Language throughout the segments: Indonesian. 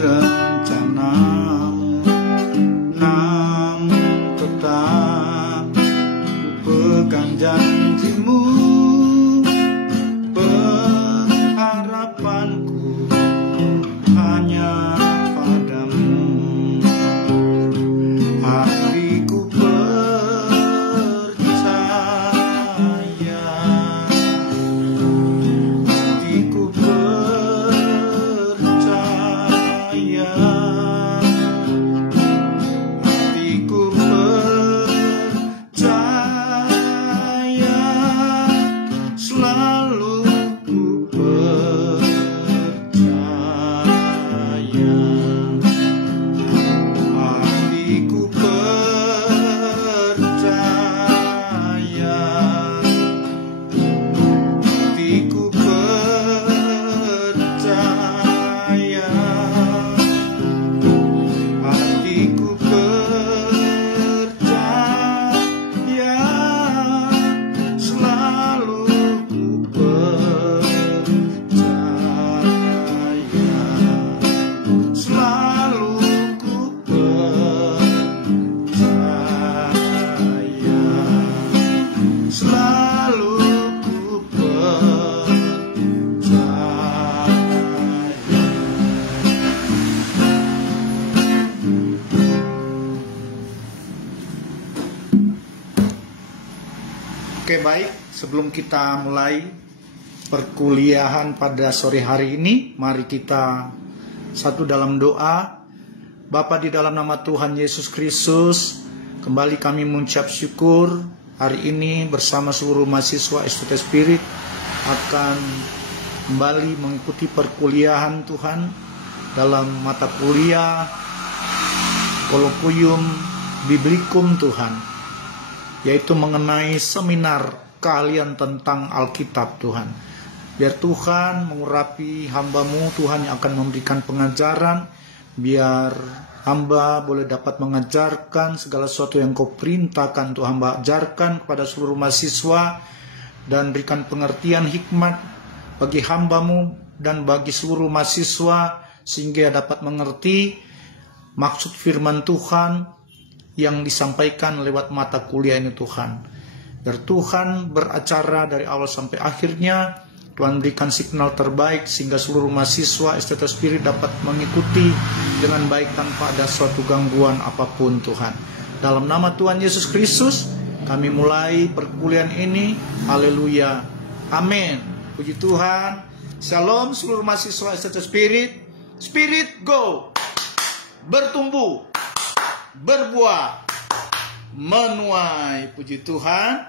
rencanamu, namun tetap ku pegang janjimu. Pengharapanku hanya padamu. Hatiku percaya, hatiku percaya, hatiku percaya, selalu ku percaya. Hatiku percaya, hatiku percaya, hatiku percaya, selalu ku percaya, selalu ku percaya, selalu ku percaya. Oke, baik, sebelum kita mulai perkuliahan pada sore hari ini, mari kita satu dalam doa. Bapa, di dalam nama Tuhan Yesus Kristus, kembali kami mengucap syukur hari ini bersama seluruh mahasiswa STT Spirit akan kembali mengikuti perkuliahan Tuhan dalam mata kuliah Kolokvium Biblikum Tuhan, yaitu mengenai seminar keahlian tentang Alkitab Tuhan. Biar Tuhan mengurapi hamba-Mu Tuhan yang akan memberikan pengajaran, biar hamba boleh dapat mengajarkan segala sesuatu yang Kau perintahkan untuk hamba ajarkan kepada seluruh mahasiswa, dan berikan pengertian hikmat bagi hamba-Mu dan bagi seluruh mahasiswa sehingga dapat mengerti maksud firman Tuhan yang disampaikan lewat mata kuliah ini Tuhan. Biar Tuhan beracara dari awal sampai akhirnya. Tuhan berikan signal terbaik sehingga seluruh mahasiswa STT Spirit dapat mengikuti dengan baik tanpa ada suatu gangguan apapun Tuhan. Dalam nama Tuhan Yesus Kristus kami mulai perkuliahan ini. Haleluya. Amin. Puji Tuhan. Shalom seluruh mahasiswa STT Spirit. Spirit go. Bertumbuh, berbuah, menuai. Puji Tuhan.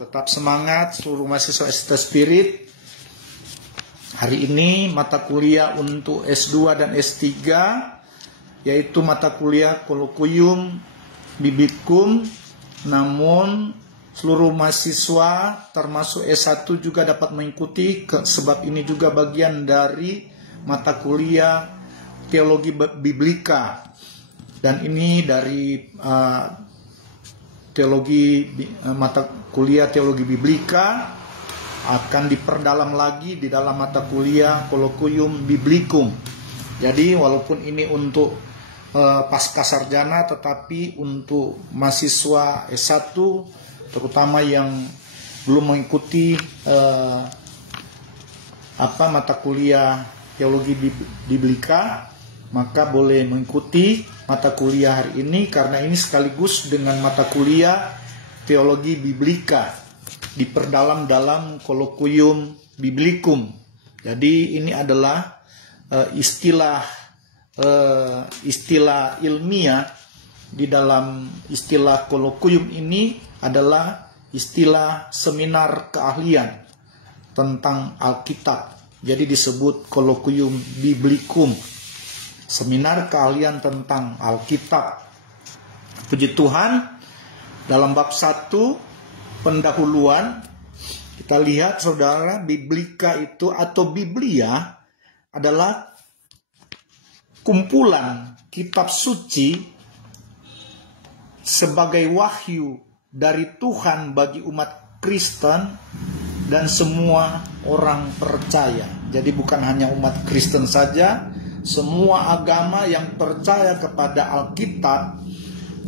Tetap semangat seluruh mahasiswa STT Spirit. Hari ini mata kuliah untuk S2 dan S3, yaitu mata kuliah Kolokvium Biblikum. Namun seluruh mahasiswa termasuk S1 juga dapat mengikuti, sebab ini juga bagian dari mata kuliah Teologi Biblika. Dan ini dari mata kuliah Teologi Biblika akan diperdalam lagi di dalam mata kuliah Kolokvium Biblikum. Jadi walaupun ini untuk pasca sarjana, tetapi untuk mahasiswa S1 terutama yang belum mengikuti mata kuliah Teologi Biblika, maka boleh mengikuti mata kuliah hari ini, karena ini sekaligus dengan mata kuliah Teologi Biblika diperdalam dalam Kolokvium Biblikum. Jadi ini adalah istilah ilmiah di dalam istilah Kolokvium ini adalah istilah seminar keahlian tentang Alkitab. Jadi disebut Kolokvium Biblikum, seminar keahlian tentang Alkitab. Puji Tuhan. Dalam bab 1 pendahuluan, kita lihat saudara, Biblika itu atau Biblia adalah kumpulan kitab suci sebagai wahyu dari Tuhan bagi umat Kristen dan semua orang percaya. Jadi bukan hanya umat Kristen saja, semua agama yang percaya kepada Alkitab,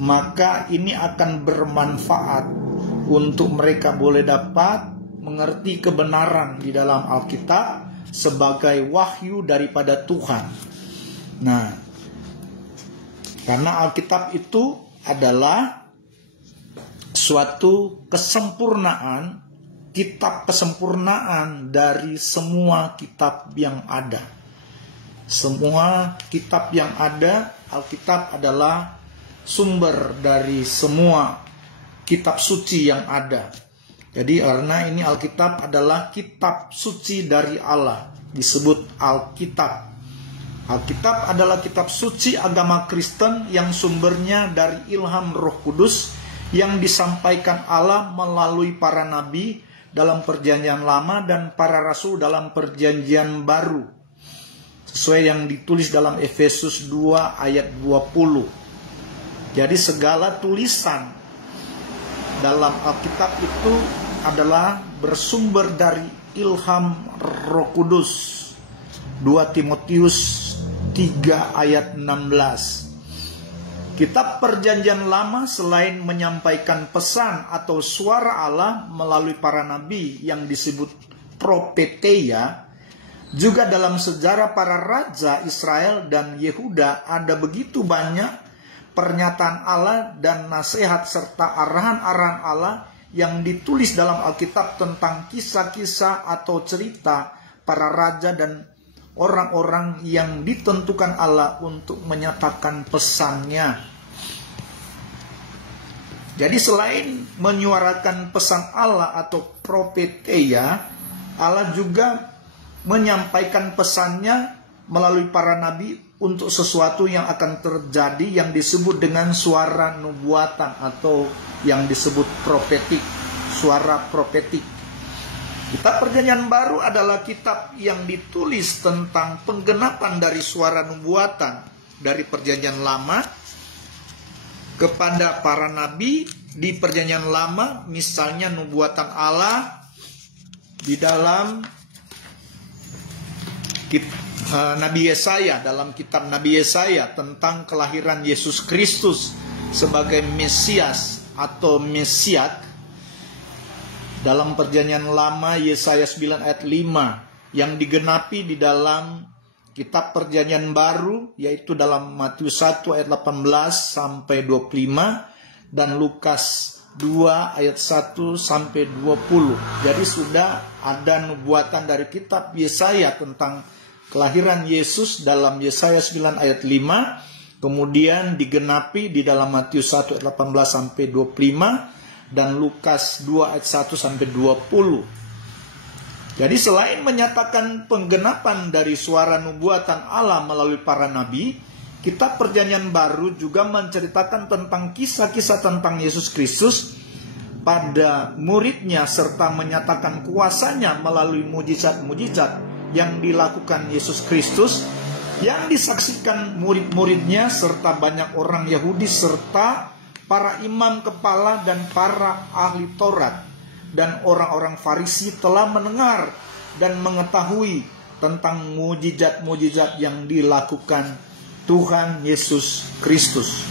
maka ini akan bermanfaat untuk mereka boleh dapat mengerti kebenaran di dalam Alkitab sebagai wahyu daripada Tuhan. Nah, karena Alkitab itu adalah suatu kesempurnaan, kitab kesempurnaan dari semua kitab yang ada. Semua kitab yang ada, Alkitab adalah sumber dari semua kitab suci yang ada. Jadi karena ini Alkitab adalah kitab suci dari Allah, disebut Alkitab. Alkitab adalah kitab suci agama Kristen yang sumbernya dari ilham Roh Kudus yang disampaikan Allah melalui para nabi dalam perjanjian lama dan para rasul dalam perjanjian baru, sesuai yang ditulis dalam Efesus 2 ayat 20. Jadi segala tulisan dalam Alkitab itu adalah bersumber dari ilham Roh Kudus. 2 Timotius 3 ayat 16. Kitab Perjanjian Lama selain menyampaikan pesan atau suara Allah melalui para nabi yang disebut profetia, juga dalam sejarah para raja Israel dan Yehuda ada begitu banyak pernyataan Allah dan nasihat serta arahan-arahan Allah yang ditulis dalam Alkitab tentang kisah-kisah atau cerita para raja dan orang-orang yang ditentukan Allah untuk menyatakan pesannya. Jadi selain menyuarakan pesan Allah atau profetia, Allah juga menyampaikan pesannya melalui para nabi untuk sesuatu yang akan terjadi yang disebut dengan suara nubuatan atau yang disebut profetik, suara profetik. Kitab Perjanjian Baru adalah kitab yang ditulis tentang penggenapan dari suara nubuatan dari Perjanjian Lama kepada para nabi di Perjanjian Lama, misalnya nubuatan Allah di dalam Nabi Yesaya, dalam kitab Nabi Yesaya tentang kelahiran Yesus Kristus sebagai Mesias atau Mesiat. Dalam Perjanjian Lama Yesaya 9 ayat 5 yang digenapi di dalam kitab Perjanjian Baru, yaitu dalam Matius 1 ayat 18 sampai 25 dan Lukas 2 ayat 1 sampai 20. Jadi sudah ada nubuatan dari kitab Yesaya tentang kelahiran Yesus dalam Yesaya 9 ayat 5, kemudian digenapi di dalam Matius 1 ayat 18 sampai 25 dan Lukas 2 ayat 1 sampai 20. Jadi selain menyatakan penggenapan dari suara nubuatan Allah melalui para nabi, kitab Perjanjian Baru juga menceritakan tentang kisah-kisah tentang Yesus Kristus pada muridnya serta menyatakan kuasanya melalui mujizat-mujizat yang dilakukan Yesus Kristus yang disaksikan murid-muridnya serta banyak orang Yahudi serta para imam kepala dan para ahli Taurat dan orang-orang Farisi telah mendengar dan mengetahui tentang mujizat-mujizat yang dilakukan Tuhan Yesus Kristus.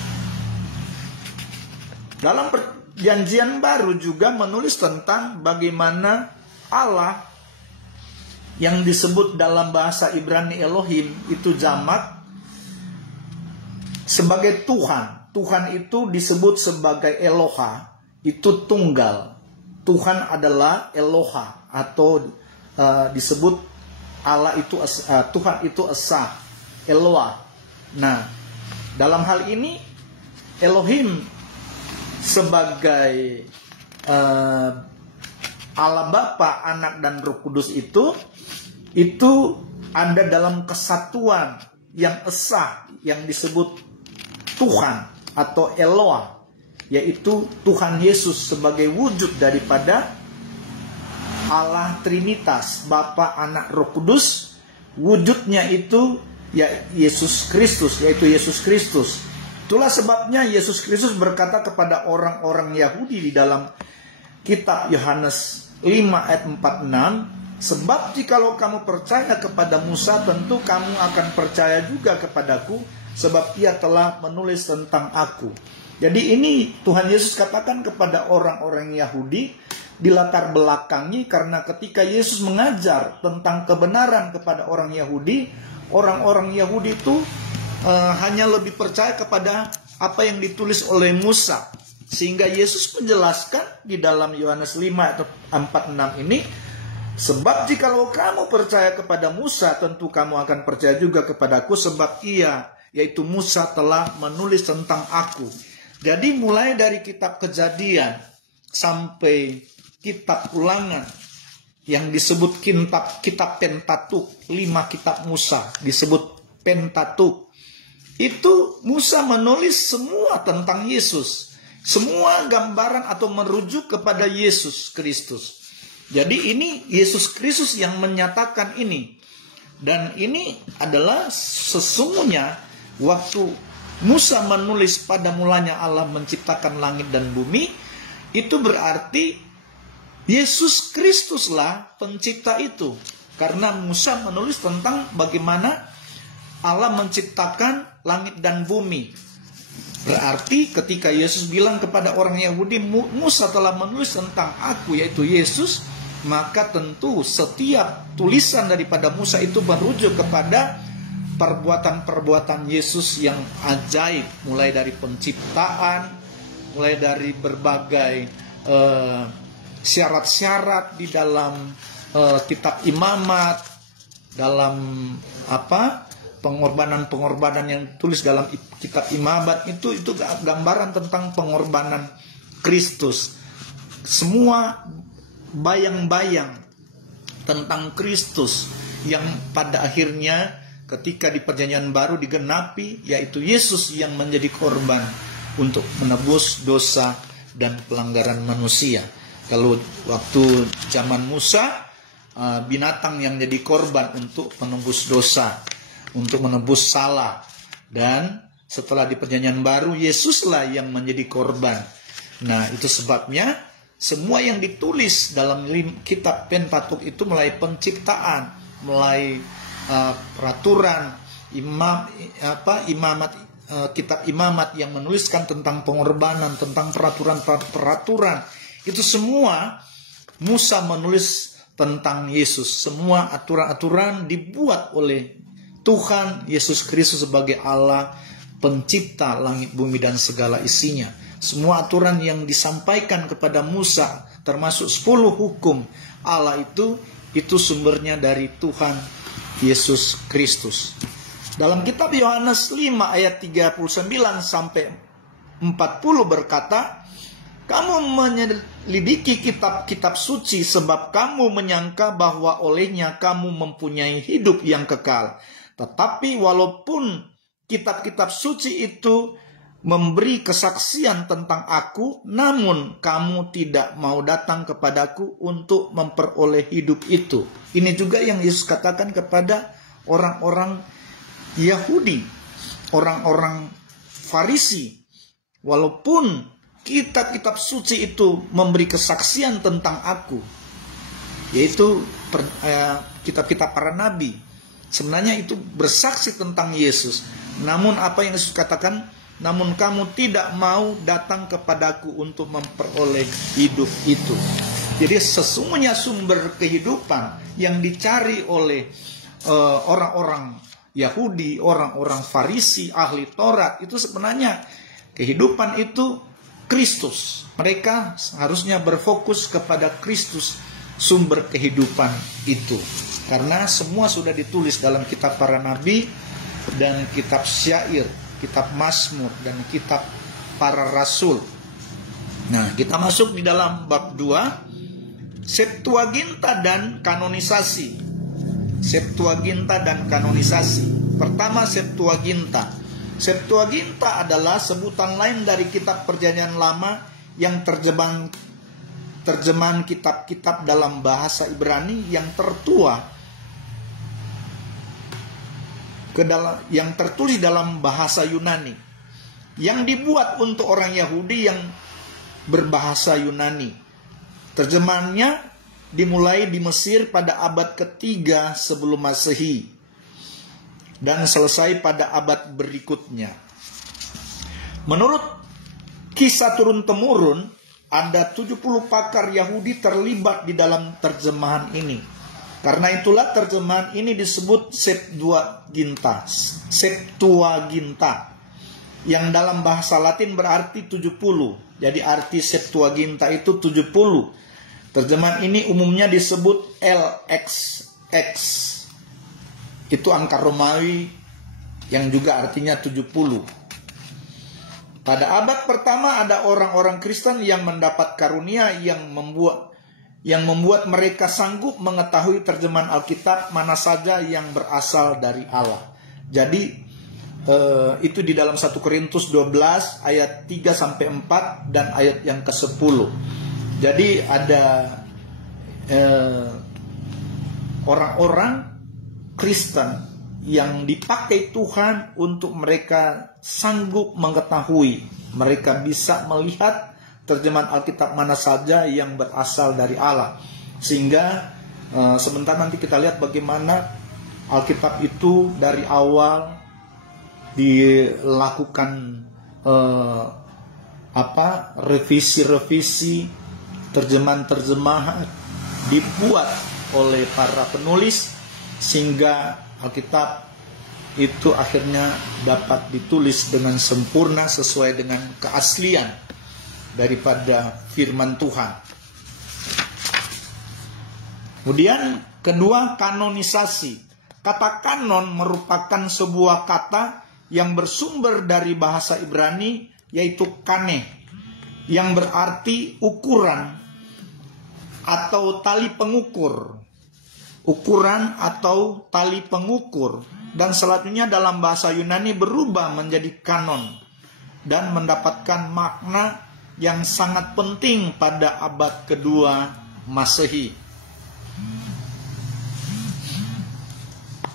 Dalam Perjanjian Baru juga menulis tentang bagaimana Allah yang disebut dalam bahasa Ibrani Elohim itu jamak sebagai Tuhan. Tuhan itu disebut sebagai Eloha, itu tunggal. Tuhan adalah Eloha atau disebut Allah itu Tuhan itu Esa, Eloah. Nah, dalam hal ini Elohim sebagai Allah Bapa, Anak dan Roh Kudus itu ada dalam kesatuan yang esa yang disebut Tuhan atau Eloah, yaitu Tuhan Yesus sebagai wujud daripada Allah Trinitas, Bapa, Anak, Roh Kudus. Wujudnya itu ya Yesus Kristus, yaitu Yesus Kristus. Itulah sebabnya Yesus Kristus berkata kepada orang-orang Yahudi di dalam kitab Yohanes 5 ayat 46, Sebab jikalau kamu percaya kepada Musa, tentu kamu akan percaya juga kepadaku, sebab ia telah menulis tentang aku. Jadi ini Tuhan Yesus katakan kepada orang-orang Yahudi, di latar belakangi karena ketika Yesus mengajar tentang kebenaran kepada orang Yahudi, orang-orang Yahudi itu hanya lebih percaya kepada apa yang ditulis oleh Musa. Sehingga Yesus menjelaskan di dalam Yohanes 5 atau 46 ini, sebab jikalau kamu percaya kepada Musa, tentu kamu akan percaya juga kepadaku, sebab ia, yaitu Musa, telah menulis tentang aku. Jadi mulai dari kitab Kejadian sampai kitab Ulangan yang disebut kitab Pentatuk, 5 kitab Musa disebut Pentatuk. Itu Musa menulis semua tentang Yesus. Semua gambaran atau merujuk kepada Yesus Kristus. Jadi ini Yesus Kristus yang menyatakan ini. Dan ini adalah sesungguhnya waktu Musa menulis pada mulanya Allah menciptakan langit dan bumi, itu berarti Yesus Kristuslah pencipta itu. Karena Musa menulis tentang bagaimana Allah menciptakan langit dan bumi. Berarti ketika Yesus bilang kepada orang Yahudi, Musa telah menulis tentang aku, yaitu Yesus, maka tentu setiap tulisan daripada Musa itu merujuk kepada perbuatan-perbuatan Yesus yang ajaib, mulai dari penciptaan, mulai dari berbagai syarat-syarat di dalam kitab Imamat, dalam pengorbanan-pengorbanan yang tulis dalam kitab Imamat, itu gambaran tentang pengorbanan Kristus. Semua bayang-bayang tentang Kristus yang pada akhirnya ketika di perjanjian baru digenapi, yaitu Yesus yang menjadi korban untuk menebus dosa dan pelanggaran manusia. Kalau waktu zaman Musa, binatang yang jadi korban untuk menebus dosa, untuk menebus salah. Dan setelah di perjanjian baru, Yesuslah yang menjadi korban. Nah, itu sebabnya semua yang ditulis dalam kitab Pentatuk itu mulai penciptaan, mulai peraturan, kitab Imamat yang menuliskan tentang pengorbanan, tentang peraturan-peraturan. Itu semua Musa menulis tentang Yesus. Semua aturan-aturan dibuat oleh Tuhan Yesus Kristus sebagai Allah, pencipta langit, bumi, dan segala isinya. Semua aturan yang disampaikan kepada Musa, termasuk 10 hukum Allah itu sumbernya dari Tuhan Yesus Kristus. Dalam kitab Yohanes 5 ayat 39 sampai 40 berkata, kamu menyelidiki kitab-kitab suci sebab kamu menyangka bahwa olehnya kamu mempunyai hidup yang kekal. Tetapi walaupun kitab-kitab suci itu memberi kesaksian tentang aku, namun kamu tidak mau datang kepadaku untuk memperoleh hidup itu. Ini juga yang Yesus katakan kepada orang-orang Yahudi, orang-orang Farisi. Walaupun kitab-kitab suci itu memberi kesaksian tentang aku, yaitu kitab-kitab para nabi, sebenarnya itu bersaksi tentang Yesus. Namun apa yang Yesus katakan, namun kamu tidak mau datang kepadaku untuk memperoleh hidup itu. Jadi sesungguhnya sumber kehidupan yang dicari oleh orang-orang Yahudi, orang-orang Farisi, ahli Taurat, itu sebenarnya kehidupan itu Kristus. Mereka harusnya berfokus kepada Kristus, sumber kehidupan itu. Karena semua sudah ditulis dalam kitab para nabi dan kitab syair, kitab Mazmur, dan kitab para rasul. Nah, kita masuk di dalam bab 2, Septuaginta dan kanonisasi. Septuaginta dan kanonisasi. Pertama, Septuaginta. Septuaginta adalah sebutan lain dari kitab Perjanjian Lama yang terjemahan kitab-kitab dalam bahasa Ibrani yang tertua, yang tertulis dalam bahasa Yunani, yang dibuat untuk orang Yahudi yang berbahasa Yunani. Terjemahannya dimulai di Mesir pada abad ketiga sebelum Masehi dan selesai pada abad berikutnya. Menurut kisah turun-temurun, ada 70 pakar Yahudi terlibat di dalam terjemahan ini. Karena itulah terjemahan ini disebut Septuaginta, yang dalam bahasa Latin berarti 70. Jadi arti Septuaginta itu 70. Terjemahan ini umumnya disebut LXX. Itu angka Romawi yang juga artinya 70. Pada abad pertama ada orang-orang Kristen yang mendapat karunia yang membuat mereka sanggup mengetahui terjemahan Alkitab mana saja yang berasal dari Allah. Jadi itu di dalam 1 Korintus 12 ayat 3-4 dan ayat yang ke-10. Jadi ada orang-orang Kristen yang dipakai Tuhan untuk mereka sanggup mengetahui, mereka bisa melihat terjemahan Alkitab mana saja yang berasal dari Allah. Sehingga sebentar nanti kita lihat bagaimana Alkitab itu dari awal dilakukan revisi-revisi, terjemahan-terjemahan dibuat oleh para penulis sehingga Alkitab itu akhirnya dapat ditulis dengan sempurna sesuai dengan keaslian daripada firman Tuhan. Kemudian kedua, kanonisasi. Kata kanon merupakan sebuah kata yang bersumber dari bahasa Ibrani, yaitu kaneh, yang berarti ukuran atau tali pengukur. Ukuran atau tali pengukur. Dan selanjutnya dalam bahasa Yunani berubah menjadi kanon dan mendapatkan makna yang sangat penting pada abad kedua Masehi.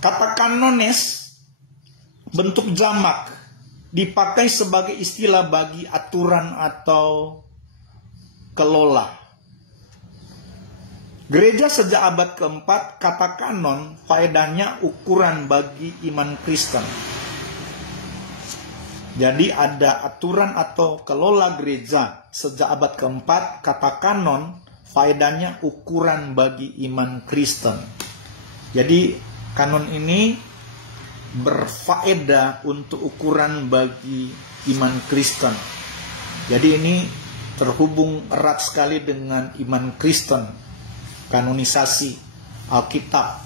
Kata kanones bentuk jamak dipakai sebagai istilah bagi aturan atau kelola. Gereja sejak abad keempat, kata kanon faedahnya ukuran bagi iman Kristen. Jadi ada aturan atau kelola gereja sejak abad keempat, kata kanon faedahnya ukuran bagi iman Kristen. Jadi kanon ini berfaedah untuk ukuran bagi iman Kristen. Jadi ini terhubung erat sekali dengan iman Kristen. Kanonisasi Alkitab.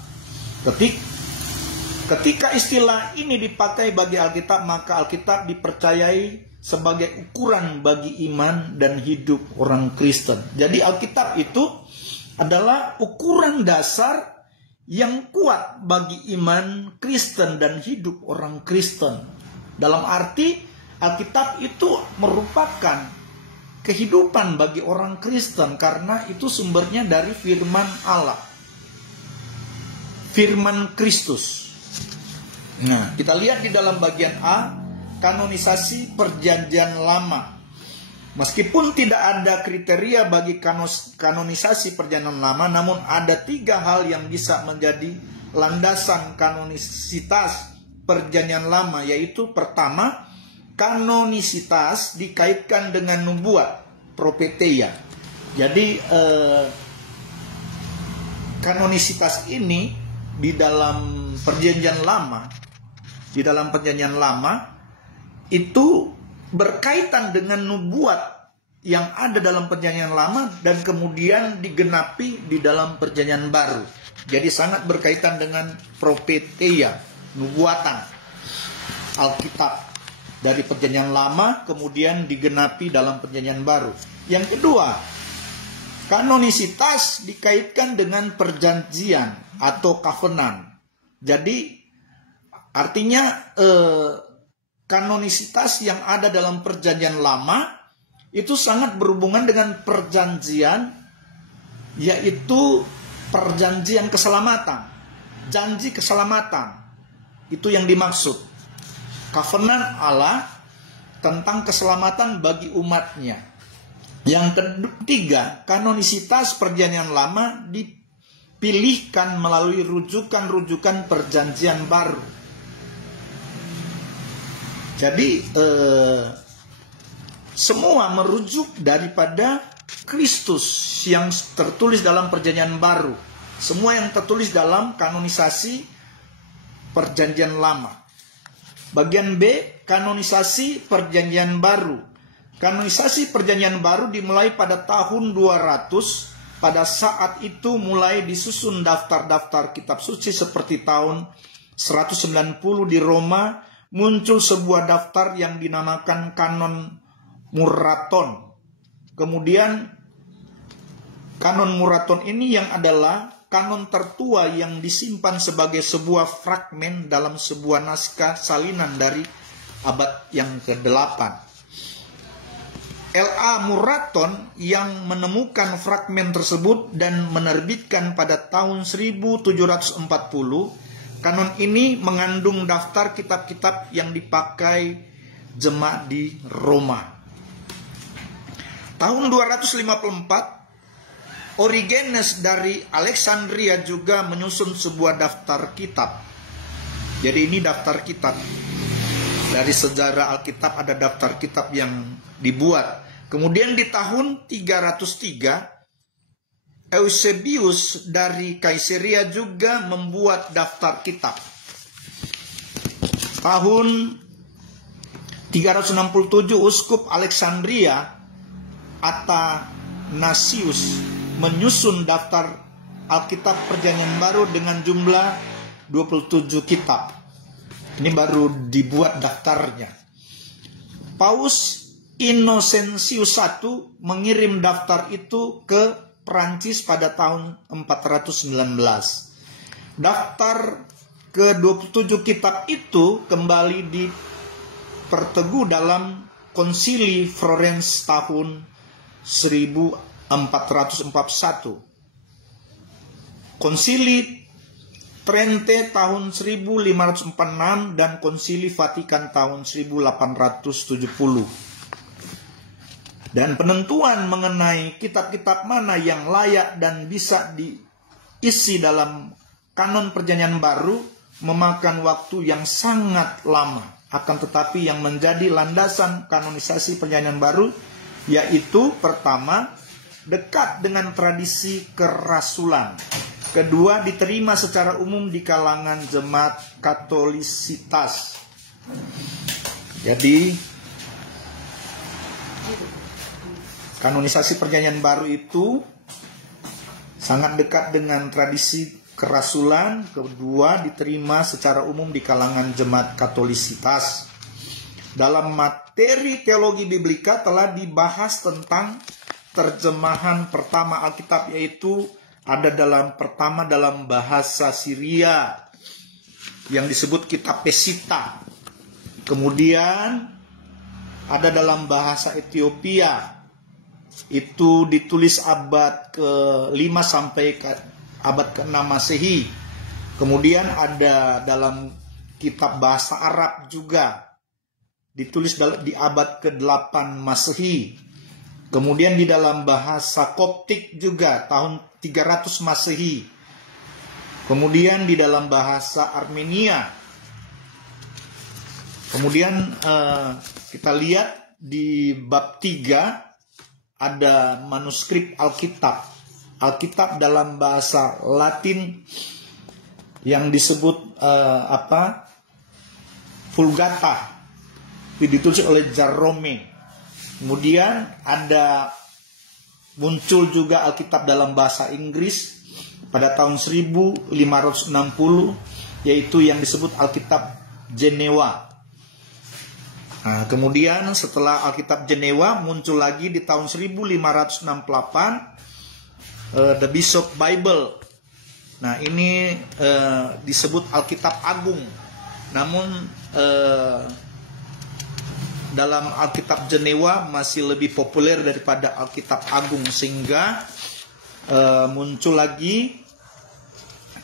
Ketika istilah ini dipakai bagi Alkitab, maka Alkitab dipercayai sebagai ukuran bagi iman dan hidup orang Kristen. Jadi Alkitab itu adalah ukuran dasar yang kuat bagi iman Kristen dan hidup orang Kristen. Dalam arti Alkitab itu merupakan kehidupan bagi orang Kristen karena itu sumbernya dari firman Allah, firman Kristus. Nah, kita lihat di dalam bagian A, kanonisasi Perjanjian Lama. Meskipun tidak ada kriteria bagi kanonisasi Perjanjian Lama, namun ada 3 hal yang bisa menjadi landasan kanonisitas Perjanjian Lama, yaitu pertama, kanonisitas dikaitkan dengan nubuat, profetia. Jadi kanonisitas ini di dalam Perjanjian Lama, itu berkaitan dengan nubuat yang ada dalam Perjanjian Lama dan kemudian digenapi di dalam Perjanjian Baru. Jadi sangat berkaitan dengan profetia, nubuatan Alkitab dari Perjanjian Lama kemudian digenapi dalam Perjanjian Baru. Yang kedua, kanonisitas dikaitkan dengan perjanjian atau covenant. Jadi artinya kanonisitas yang ada dalam Perjanjian Lama itu sangat berhubungan dengan perjanjian, yaitu perjanjian keselamatan, janji keselamatan. Itu yang dimaksud. Covenant Allah tentang keselamatan bagi umatnya. Yang ketiga, kanonisitas Perjanjian Lama dipilihkan melalui rujukan-rujukan Perjanjian Baru. Jadi semua merujuk daripada Kristus yang tertulis dalam Perjanjian Baru. Semua yang tertulis dalam kanonisasi Perjanjian Lama. Bagian B, kanonisasi Perjanjian Baru. Kanonisasi Perjanjian Baru dimulai pada tahun 200. Pada saat itu mulai disusun daftar-daftar kitab suci seperti tahun 190 di Roma muncul sebuah daftar yang dinamakan Kanon Muraton. Kemudian Kanon Muraton ini yang adalah kanon tertua yang disimpan sebagai sebuah fragmen dalam sebuah naskah salinan dari abad yang ke-8. L.A. Muraton yang menemukan fragmen tersebut dan menerbitkan pada tahun 1740, kanon ini mengandung daftar kitab-kitab yang dipakai jemaat di Roma. Tahun 254, Origenes dari Alexandria juga menyusun sebuah daftar kitab. Jadi ini daftar kitab. Dari sejarah Alkitab ada daftar kitab yang dibuat. Kemudian di tahun 303, Eusebius dari Kaisaria juga membuat daftar kitab. Tahun 367, Uskup Alexandria Athanasius menyusun daftar Alkitab Perjanjian Baru dengan jumlah 27 kitab. Ini baru dibuat daftarnya. Paus Innocentius I mengirim daftar itu ke Prancis pada tahun 419. Daftar ke-27 kitab itu kembali diperteguh dalam Konsili Florence tahun 1441. Konsili Trente tahun 1546 dan Konsili Vatikan tahun 1870. Dan penentuan mengenai kitab-kitab mana yang layak dan bisa diisi dalam kanon Perjanjian Baru memakan waktu yang sangat lama. Akan tetapi yang menjadi landasan kanonisasi Perjanjian Baru yaitu pertama, dekat dengan tradisi kerasulan. Kedua, diterima secara umum di kalangan jemaat Katolisitas. Jadi, kanonisasi Perjanjian Baru itu sangat dekat dengan tradisi kerasulan. Kedua, diterima secara umum di kalangan jemaat Katolisitas. Dalam materi teologi biblika telah dibahas tentang terjemahan pertama Alkitab, yaitu ada pertama dalam bahasa Syria yang disebut kitab Pesita. Kemudian ada dalam bahasa Ethiopia, itu ditulis abad ke-5 sampai abad ke-6 Masehi. Kemudian ada dalam kitab bahasa Arab juga, ditulis di abad ke-8 Masehi. Kemudian di dalam bahasa Koptik juga tahun 300 Masehi. Kemudian di dalam bahasa Armenia. Kemudian kita lihat di bab 3 ada manuskrip Alkitab. Alkitab dalam bahasa Latin yang disebut Vulgata. Ditulis oleh Jerome. Kemudian muncul juga Alkitab dalam bahasa Inggris pada tahun 1560, yaitu yang disebut Alkitab Jenewa. Nah, kemudian setelah Alkitab Jenewa muncul lagi di tahun 1568 The Bishop Bible. Nah, ini disebut Alkitab Agung. Namun dalam Alkitab Jenewa masih lebih populer daripada Alkitab Agung, sehingga muncul lagi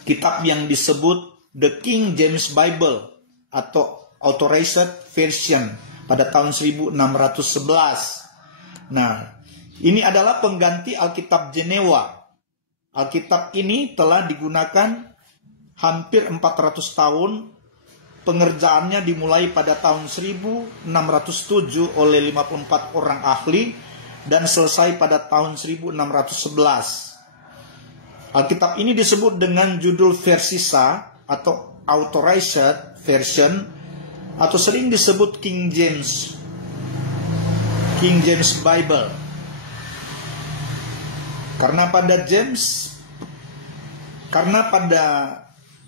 kitab yang disebut The King James Bible atau Authorized Version pada tahun 1611. Nah, Ini adalah pengganti Alkitab Jenewa. Alkitab ini telah digunakan hampir 400 tahun. Pengerjaannya dimulai pada tahun 1607 oleh 54 orang ahli dan selesai pada tahun 1611. Alkitab ini disebut dengan judul Versisa atau Authorized Version atau sering disebut King James Bible. Karena pada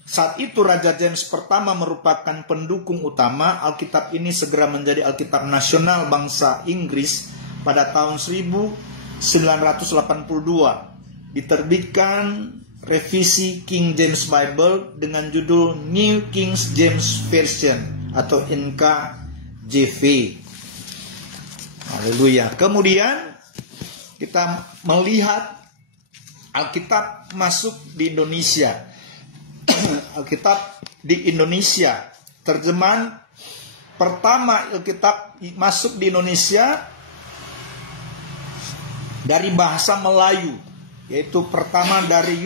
saat itu Raja James pertama merupakan pendukung utama, Alkitab ini segera menjadi Alkitab nasional bangsa Inggris pada tahun 1982. Diterbitkan revisi King James Bible dengan judul New King James Version atau NKJV. Haleluya. Kemudian kita melihat Alkitab masuk di Indonesia. Alkitab di Indonesia. Terjemahan pertama Alkitab masuk di Indonesia dari bahasa Melayu, yaitu pertama dari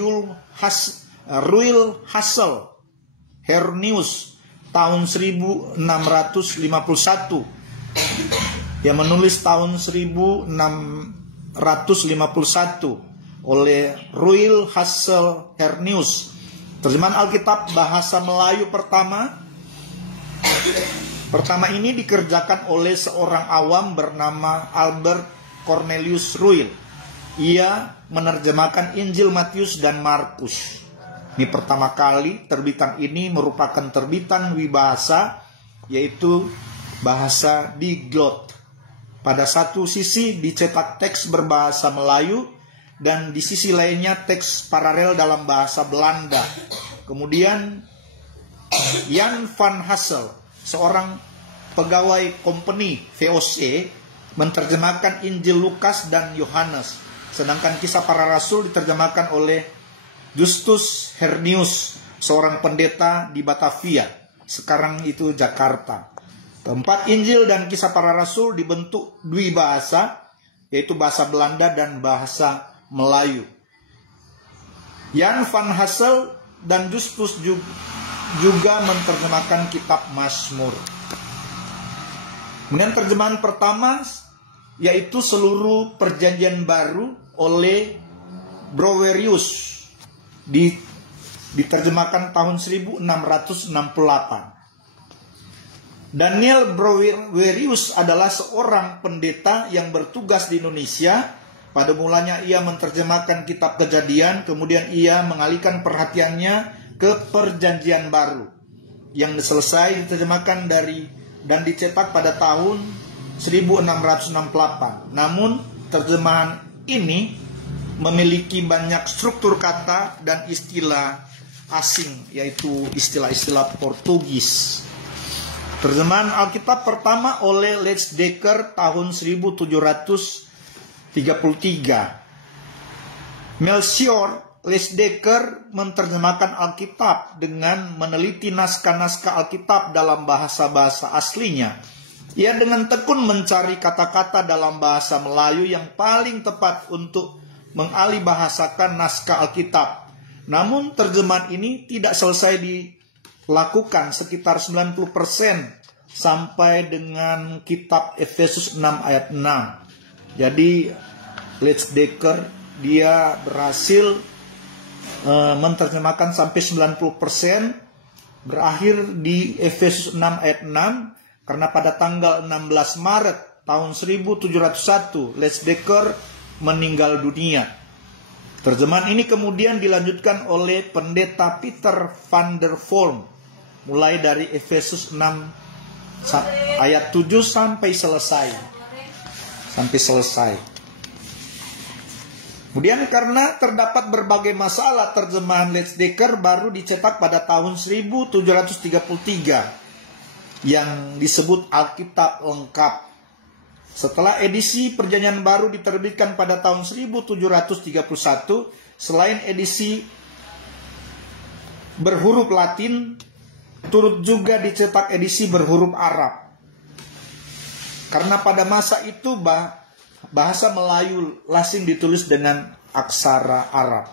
Ruil Hassel Hernius tahun 1651 yang menulis tahun 1651 oleh Ruil Hassel Hernius. Terjemahan Alkitab bahasa Melayu pertama ini dikerjakan oleh seorang awam bernama Albert Cornelius Ruil. Ia menerjemahkan Injil Matius dan Markus. Ini pertama kali terbitan ini merupakan terbitan wibahasa, yaitu bahasa Diglot. Pada satu sisi dicetak teks berbahasa Melayu dan di sisi lainnya teks paralel dalam bahasa Belanda. Kemudian Jan van Hassel, seorang pegawai company VOC, menerjemahkan Injil Lukas dan Yohanes. Sedangkan Kisah Para Rasul diterjemahkan oleh Justus Hernius, seorang pendeta di Batavia, sekarang itu Jakarta. Keempat Injil dan Kisah Para Rasul dibentuk dwibahasa, yaitu bahasa Belanda dan bahasa Melayu. Jan van Hassel dan Justus juga menerjemahkan kitab Mazmur. Kemudian terjemahan pertama yaitu seluruh Perjanjian Baru oleh Browerius, diterjemahkan tahun 1668. Daniel Browerius adalah seorang pendeta yang bertugas di Indonesia. Pada mulanya ia menerjemahkan kitab Kejadian, kemudian ia mengalihkan perhatiannya ke Perjanjian Baru yang selesai diterjemahkan dan dicetak pada tahun 1668. Namun terjemahan ini memiliki banyak struktur kata dan istilah asing, yaitu istilah-istilah Portugis. Terjemahan Alkitab pertama oleh Leitsdecker tahun 1733. Melchior Leitsdecker menerjemahkan Alkitab dengan meneliti naskah-naskah Alkitab dalam bahasa-bahasa aslinya. Ia dengan tekun mencari kata-kata dalam bahasa Melayu yang paling tepat untuk mengalihbahasakan naskah Alkitab. Namun terjemahan ini tidak selesai dilakukan, sekitar 90% sampai dengan kitab Efesus 6 ayat 6. Jadi Leitsdecker dia berhasil menerjemahkan sampai 90%, berakhir di Efesus 6 ayat 6. Karena pada tanggal 16 Maret tahun 1701 Leitsdecker meninggal dunia. Terjemahan ini kemudian dilanjutkan oleh pendeta Peter van der Volm mulai dari Efesus 6 ayat 7 sampai selesai. Kemudian karena terdapat berbagai masalah, terjemahan Leitsdecker baru dicetak pada tahun 1733 yang disebut Alkitab Lengkap. Setelah edisi Perjanjian Baru diterbitkan pada tahun 1731, selain edisi berhuruf Latin, turut juga dicetak edisi berhuruf Arab. Karena pada masa itu bahasa Melayu lazim ditulis dengan aksara Arab.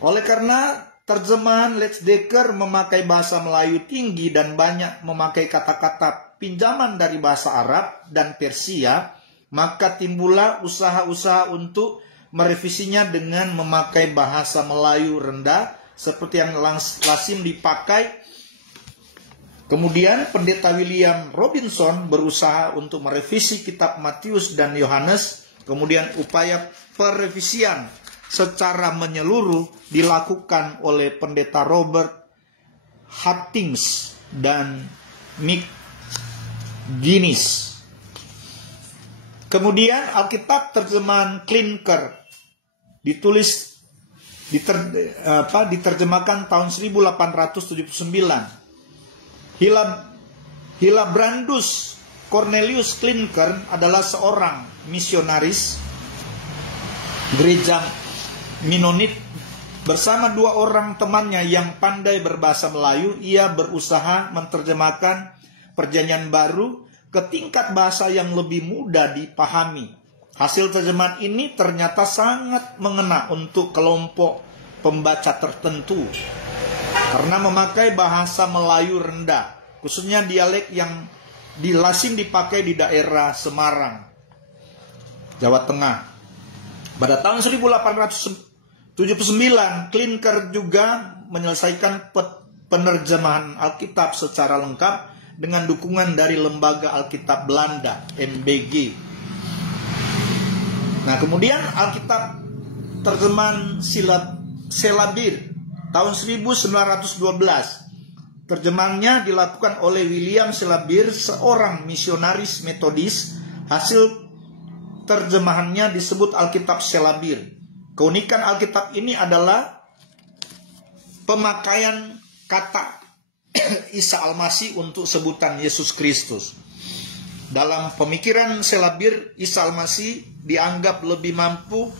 Oleh karena terjemahan Leitsdecker memakai bahasa Melayu tinggi dan banyak memakai kata-kata pinjaman dari bahasa Arab dan Persia, maka timbullah usaha-usaha untuk merevisinya dengan memakai bahasa Melayu rendah seperti yang lazim dipakai. Kemudian pendeta William Robinson berusaha untuk merevisi kitab Matius dan Yohanes. Kemudian upaya perevisian secara menyeluruh dilakukan oleh pendeta Robert Hastings dan Mick Guinness. Kemudian Alkitab terjemahan Klinker diterjemahkan tahun 1879. Hilabrandus Cornelius Klinker adalah seorang misionaris gereja Mennonit. Bersama dua orang temannya yang pandai berbahasa Melayu, ia berusaha menerjemahkan Perjanjian Baru ke tingkat bahasa yang lebih mudah dipahami. Hasil terjemahan ini ternyata sangat mengena untuk kelompok pembaca tertentu karena memakai bahasa Melayu rendah, khususnya dialek yang lazim dipakai di daerah Semarang, Jawa Tengah. Pada tahun 1879, Klinker juga menyelesaikan penerjemahan Alkitab secara lengkap dengan dukungan dari Lembaga Alkitab Belanda, MBG. Nah, kemudian Alkitab terjemahan Selabir tahun 1912. Terjemahannya dilakukan oleh William Selabir, seorang misionaris Metodis. Hasil terjemahannya disebut Alkitab Selabir. Keunikan Alkitab ini adalah pemakaian kata Isa Al-Masih untuk sebutan Yesus Kristus. Dalam pemikiran Selabir, Isa Al-Masih dianggap lebih mampu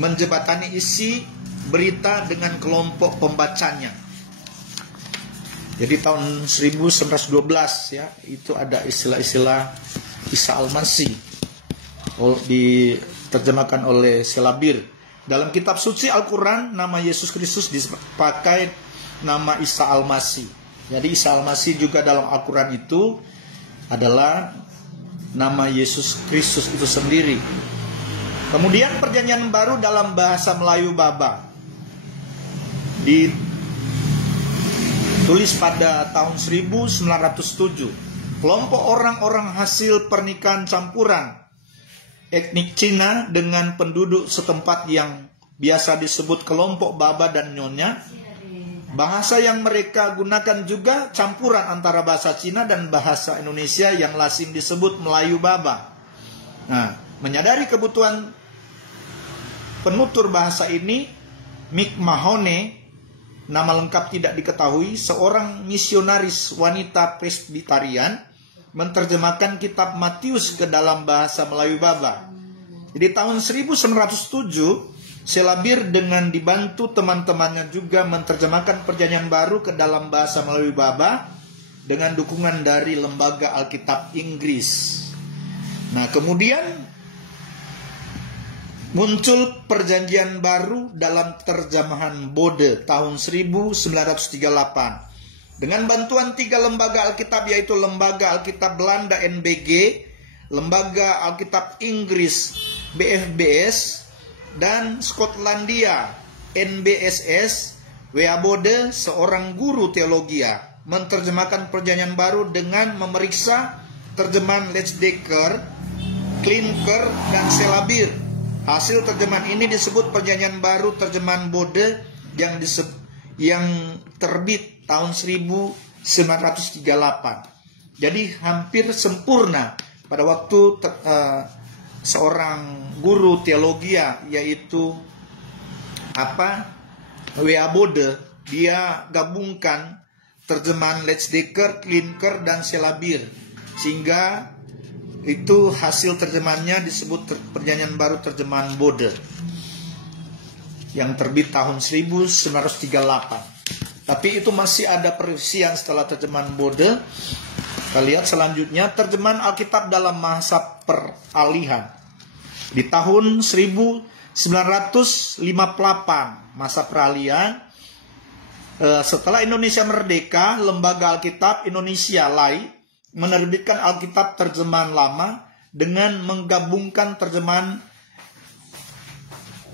menjembatani isi berita dengan kelompok pembacanya. Jadi tahun 1912 ya, itu ada istilah-istilah Isa Al-Masih diterjemahkan oleh Selabir. Dalam kitab suci Al-Quran, nama Yesus Kristus dipakai nama Isa Al-Masih. Jadi Isa Al-Masih juga dalam Al-Quran itu adalah nama Yesus Kristus itu sendiri. Kemudian Perjanjian Baru dalam bahasa Melayu Baba ditulis pada tahun 1907. Kelompok orang-orang hasil pernikahan campuran etnik Cina dengan penduduk setempat yang biasa disebut kelompok Baba dan Nyonya. Bahasa yang mereka gunakan juga campuran antara bahasa Cina dan bahasa Indonesia yang lazim disebut Melayu Baba. Nah, menyadari kebutuhan penutur bahasa ini, Mick Mahoney, nama lengkap tidak diketahui, seorang misionaris wanita Presbyterian, menerjemahkan kitab Matius ke dalam bahasa Melayu Baba. Jadi tahun 1907, Selabir dengan dibantu teman-temannya juga menerjemahkan Perjanjian Baru ke dalam bahasa Melayu Baba dengan dukungan dari Lembaga Alkitab Inggris. Nah, kemudian muncul Perjanjian Baru dalam terjemahan Bode tahun 1938. Dengan bantuan 3 lembaga Alkitab, yaitu Lembaga Alkitab Belanda NBG, Lembaga Alkitab Inggris BFBS, dan Skotlandia NBSS, W.A. Bode, seorang guru teologi, menerjemahkan Perjanjian Baru dengan memeriksa terjemahan Leitsdecker, Klinker, dan Selabir. Hasil terjemahan ini disebut Perjanjian Baru terjemahan Bode yang terbit tahun 1938. Jadi hampir sempurna pada waktu seorang guru teologi, yaitu W.A. Bode, dia gabungkan terjemahan Leitsdecker, Klinker, dan Selabir, sehingga itu hasil terjemahannya disebut Perjanjian Baru terjemahan Bode yang terbit tahun 1938. Tapi itu masih ada perevisian setelah terjemahan Bode. Kita lihat selanjutnya terjemahan Alkitab dalam masa peralihan. Di tahun 1958 masa peralihan, setelah Indonesia merdeka, Lembaga Alkitab Indonesia LAI menerbitkan Alkitab terjemahan lama dengan menggabungkan terjemahan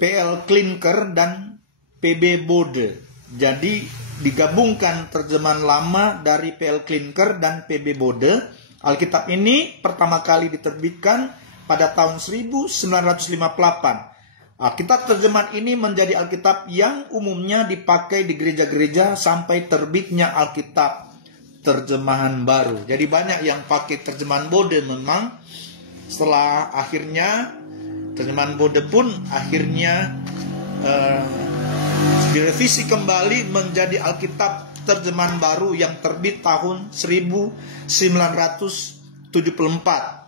P.L. Klinker dan P.B. Bode. Jadi digabungkan terjemahan lama dari P.L. Klinker dan P.B. Bode. Alkitab ini pertama kali diterbitkan pada tahun 1958. Alkitab terjemahan ini menjadi Alkitab yang umumnya dipakai di gereja-gereja sampai terbitnya Alkitab terjemahan baru. Jadi banyak yang pakai terjemahan Bode memang. Setelah akhirnya terjemahan Bode pun akhirnya direvisi kembali menjadi Alkitab terjemahan baru yang terbit tahun 1974.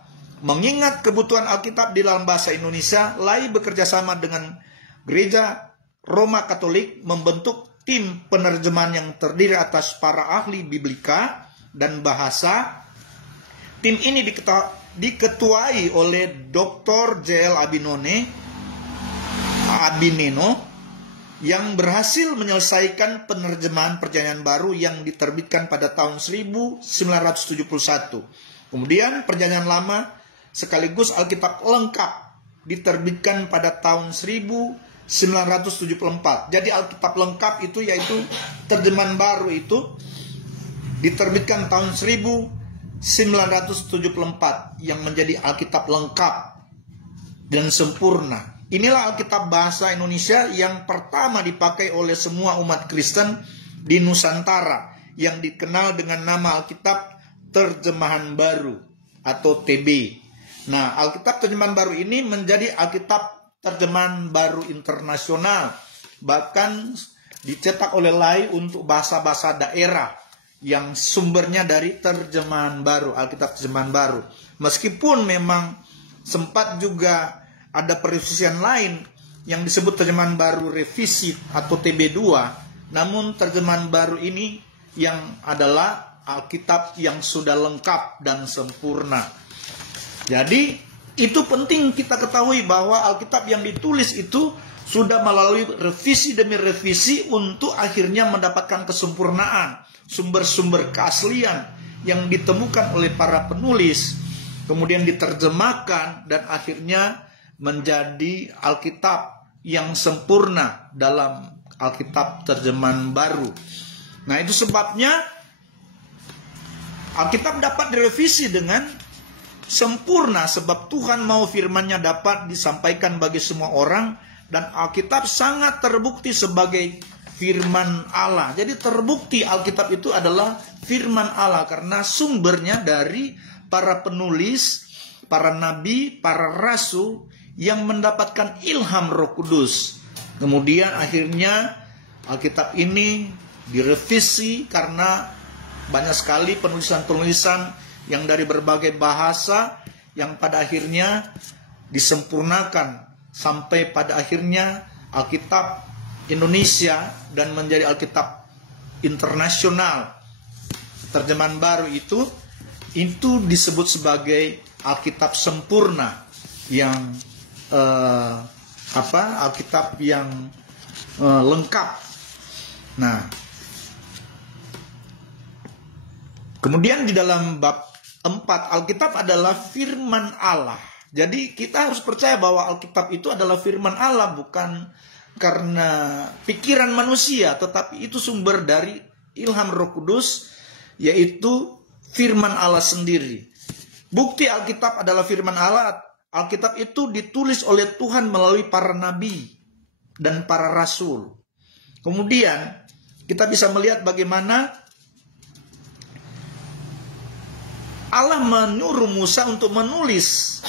Mengingat kebutuhan Alkitab di dalam bahasa Indonesia, LAI bekerja sama dengan Gereja Roma Katolik membentuk tim penerjemahan yang terdiri atas para ahli biblika dan bahasa. Tim ini diketuai oleh Dr. J.L. Abineno yang berhasil menyelesaikan penerjemahan Perjanjian Baru yang diterbitkan pada tahun 1971. Kemudian Perjanjian Lama sekaligus Alkitab lengkap diterbitkan pada tahun 1974. Jadi Alkitab lengkap itu yaitu terjemahan baru itu diterbitkan tahun 1974 yang menjadi Alkitab lengkap dan sempurna. Inilah Alkitab bahasa Indonesia yang pertama dipakai oleh semua umat Kristen di Nusantara yang dikenal dengan nama Alkitab Terjemahan Baru atau TB. Nah, Alkitab Terjemahan Baru ini menjadi Alkitab Terjemahan Baru internasional, bahkan dicetak oleh LAI untuk bahasa-bahasa daerah yang sumbernya dari Terjemahan Baru, Alkitab Terjemahan Baru. Meskipun memang sempat juga ada perevisian lain yang disebut Terjemahan Baru Revisi atau TB2, namun Terjemahan Baru ini yang adalah Alkitab yang sudah lengkap dan sempurna. Jadi itu penting kita ketahui bahwa Alkitab yang ditulis itu sudah melalui revisi demi revisi untuk akhirnya mendapatkan kesempurnaan, sumber-sumber keaslian yang ditemukan oleh para penulis, kemudian diterjemahkan dan akhirnya menjadi Alkitab yang sempurna dalam Alkitab Terjemahan Baru. Nah, itu sebabnya Alkitab dapat direvisi dengan sempurna sebab Tuhan mau firman-Nya dapat disampaikan bagi semua orang, dan Alkitab sangat terbukti sebagai firman Allah. Jadi terbukti Alkitab itu adalah firman Allah karena sumbernya dari para penulis, para nabi, para rasul yang mendapatkan ilham Roh Kudus. Kemudian akhirnya Alkitab ini direvisi karena banyak sekali penulisan-penulisan yang dari berbagai bahasa yang pada akhirnya disempurnakan sampai pada akhirnya Alkitab Indonesia dan menjadi Alkitab internasional. Terjemahan baru itu disebut sebagai Alkitab sempurna yang Alkitab yang lengkap. Nah, kemudian di dalam bab 4, Alkitab adalah firman Allah. Jadi kita harus percaya bahwa Alkitab itu adalah firman Allah, bukan karena pikiran manusia, tetapi itu sumber dari ilham Roh Kudus, yaitu firman Allah sendiri. Bukti Alkitab adalah firman Allah. Alkitab itu ditulis oleh Tuhan melalui para nabi dan para rasul. Kemudian kita bisa melihat bagaimana Allah menyuruh Musa untuk menulis.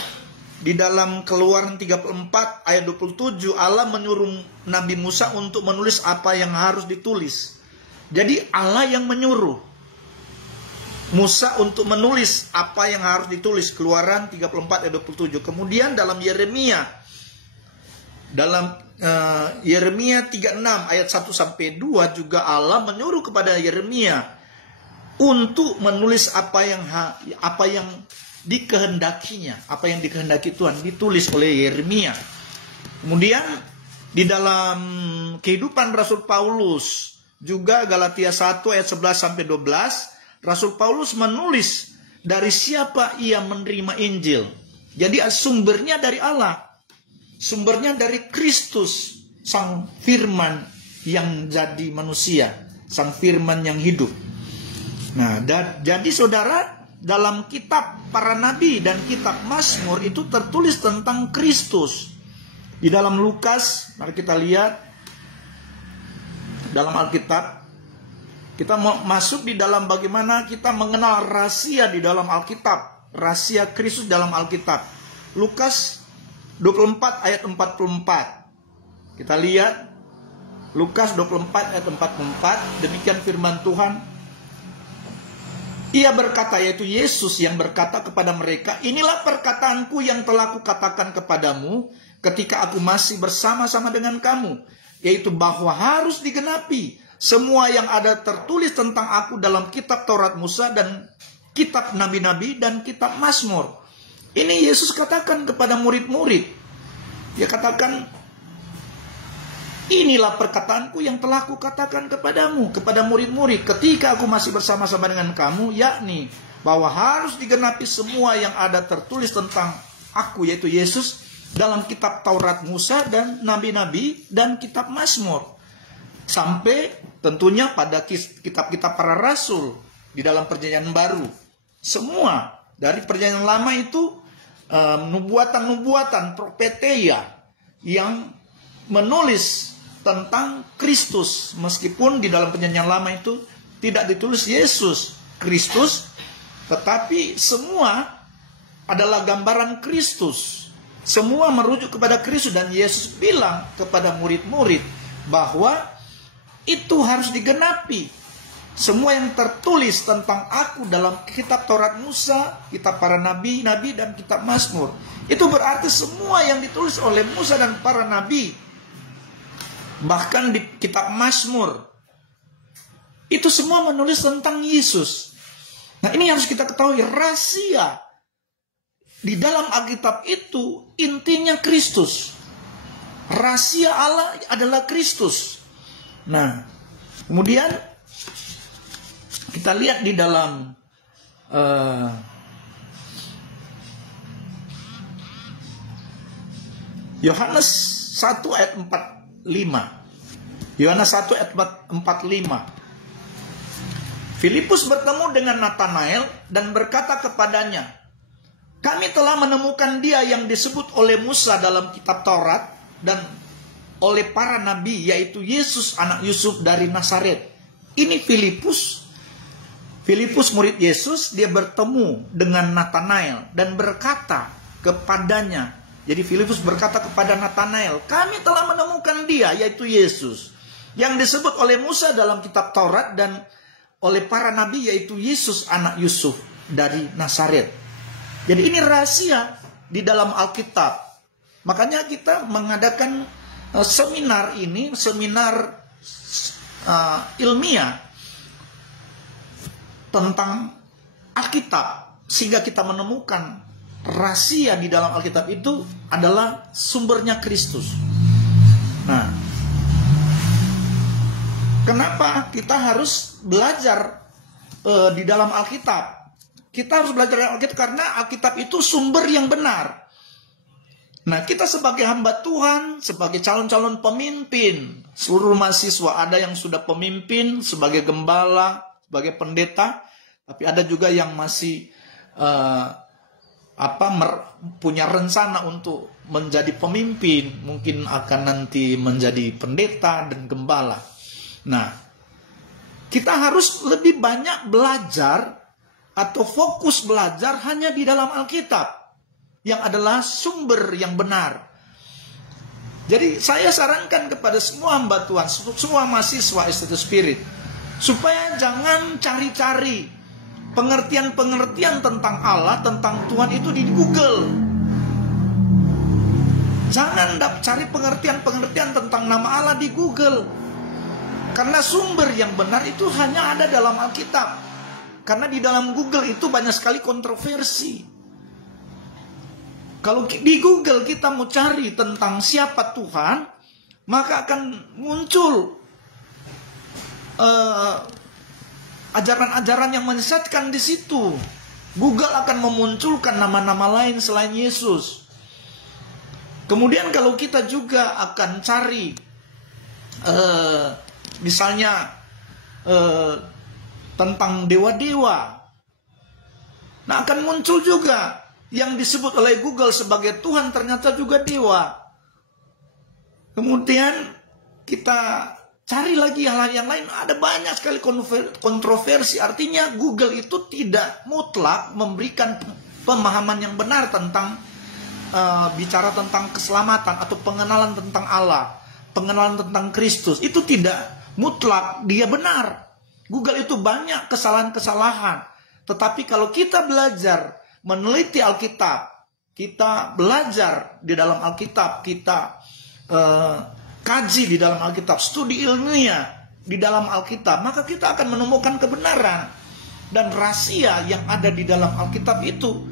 Di dalam Keluaran 34 ayat 27, Allah menyuruh Nabi Musa untuk menulis apa yang harus ditulis. Jadi Allah yang menyuruh Musa untuk menulis apa yang harus ditulis. Keluaran 34 ayat 27. Kemudian dalam Yeremia 36 ayat 1-2 juga Allah menyuruh kepada Yeremia untuk menulis apa yang dikehendakinya, apa yang dikehendaki Tuhan, ditulis oleh Yeremia. Kemudian di dalam kehidupan Rasul Paulus, juga Galatia 1 ayat 11 sampai 12, Rasul Paulus menulis dari siapa ia menerima Injil. Jadi sumbernya dari Allah, sumbernya dari Kristus, Sang Firman yang jadi manusia, Sang Firman yang hidup. Nah, jadi saudara, dalam kitab para nabi dan kitab Mazmur itu tertulis tentang Kristus. Di dalam Lukas, mari kita lihat dalam Alkitab, kita mau masuk di dalam bagaimana kita mengenal rahasia di dalam Alkitab, rahasia Kristus dalam Alkitab. Lukas 24 ayat 44. Kita lihat Lukas 24 ayat 44, demikian firman Tuhan. Ia berkata, yaitu Yesus yang berkata kepada mereka, inilah perkataanku yang telah kukatakan kepadamu ketika aku masih bersama-sama dengan kamu, yaitu bahwa harus digenapi semua yang ada tertulis tentang aku dalam kitab Taurat Musa dan kitab nabi-nabi dan kitab Mazmur. Ini Yesus katakan kepada murid-murid. Dia katakan, inilah perkataanku yang telah kukatakan kepadamu, kepada murid-murid ketika aku masih bersama-sama dengan kamu, yakni bahwa harus digenapi semua yang ada tertulis tentang aku, yaitu Yesus, dalam kitab Taurat Musa dan nabi-nabi dan kitab Mazmur. Sampai tentunya pada kitab-kitab para rasul di dalam perjanjian baru. Semua dari perjanjian lama itu nubuatan-nubuatan, profetia yang menulis tentang Kristus, meskipun di dalam perjanjian lama itu tidak ditulis Yesus Kristus, tetapi semua adalah gambaran Kristus. Semua merujuk kepada Kristus, dan Yesus bilang kepada murid-murid bahwa itu harus digenapi. Semua yang tertulis tentang aku dalam kitab Taurat Musa, kitab para nabi-nabi dan kitab Mazmur. Itu berarti semua yang ditulis oleh Musa dan para nabi, bahkan di kitab Mazmur, itu semua menulis tentang Yesus. Nah, ini harus kita ketahui, rahasia di dalam Alkitab itu intinya Kristus. Rahasia Allah adalah Kristus. Nah, kemudian kita lihat di dalam Yohanes 1 ayat 45. Yohanes 1 ayat 45. Filipus bertemu dengan Natanael dan berkata kepadanya, kami telah menemukan dia yang disebut oleh Musa dalam kitab Taurat dan oleh para nabi, yaitu Yesus anak Yusuf dari Nazaret. Ini Filipus murid Yesus, dia bertemu dengan Natanael dan berkata kepadanya. Jadi Filipus berkata kepada Natanael, kami telah menemukan dia, yaitu Yesus, yang disebut oleh Musa dalam kitab Taurat dan oleh para nabi, yaitu Yesus anak Yusuf dari Nazaret. Jadi ini rahasia di dalam Alkitab. Makanya kita mengadakan seminar ini, seminar ilmiah tentang Alkitab, sehingga kita menemukan rahasia di dalam Alkitab itu adalah sumbernya Kristus. Nah, kenapa kita harus belajar di dalam Alkitab? Kita harus belajar dari Alkitab karena Alkitab itu sumber yang benar. Nah, kita sebagai hamba Tuhan, sebagai calon-calon pemimpin, seluruh mahasiswa, ada yang sudah pemimpin sebagai gembala, sebagai pendeta, tapi ada juga yang masih punya rencana untuk menjadi pemimpin, mungkin akan nanti menjadi pendeta dan gembala. Nah, kita harus lebih banyak belajar atau fokus belajar hanya di dalam Alkitab, yang adalah sumber yang benar. Jadi saya sarankan kepada semua hamba Tuhan, semua mahasiswa Institute Spirit, supaya jangan cari-cari pengertian-pengertian tentang Allah, tentang Tuhan itu di Google. Jangan cari pengertian-pengertian tentang nama Allah di Google. Karena sumber yang benar itu hanya ada dalam Alkitab. Karena di dalam Google itu banyak sekali kontroversi. Kalau di Google kita mau cari tentang siapa Tuhan, maka akan muncul ajaran-ajaran yang menyesatkan di situ. Google akan memunculkan nama-nama lain selain Yesus. Kemudian kalau kita juga akan cari misalnya tentang dewa-dewa, nah akan muncul juga yang disebut oleh Google sebagai Tuhan ternyata juga dewa. Kemudian kita cari lagi hal-hal yang lain, ada banyak sekali kontroversi. Artinya Google itu tidak mutlak memberikan pemahaman yang benar tentang bicara tentang keselamatan atau pengenalan tentang Allah, pengenalan tentang Kristus. Itu tidak mutlak dia benar. Google itu banyak kesalahan-kesalahan. Tetapi kalau kita belajar meneliti Alkitab, kita belajar di dalam Alkitab, kita kaji di dalam Alkitab, studi ilmiah di dalam Alkitab, maka kita akan menemukan kebenaran dan rahasia yang ada di dalam Alkitab itu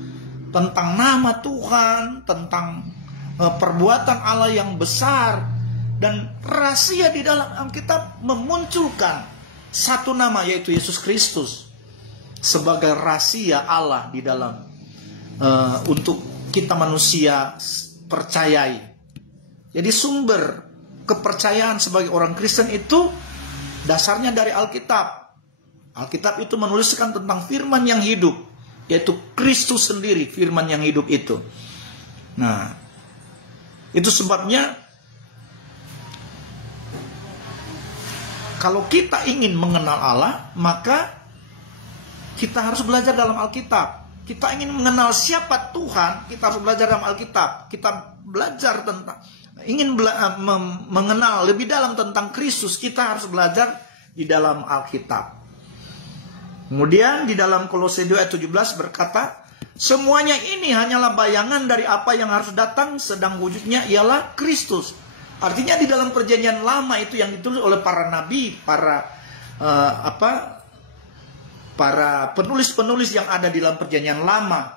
tentang nama Tuhan, tentang perbuatan Allah yang besar. Dan rahasia di dalam Alkitab memunculkan satu nama, yaitu Yesus Kristus sebagai rahasia Allah di dalam untuk kita manusia percayai. Jadi sumber kepercayaan sebagai orang Kristen itu dasarnya dari Alkitab. Alkitab itu menuliskan tentang firman yang hidup, yaitu Kristus sendiri, firman yang hidup itu. Nah, itu sebabnya kalau kita ingin mengenal Allah, maka kita harus belajar dalam Alkitab. Kita ingin mengenal siapa Tuhan, kita harus belajar dalam Alkitab. Kita belajar tentang, ingin mengenal lebih dalam tentang Kristus, kita harus belajar di dalam Alkitab. Kemudian di dalam Kolose 2 ayat 17 berkata, semuanya ini hanyalah bayangan dari apa yang harus datang, sedang wujudnya ialah Kristus. Artinya di dalam perjanjian lama itu yang ditulis oleh para nabi, para penulis-penulis yang ada di dalam perjanjian lama,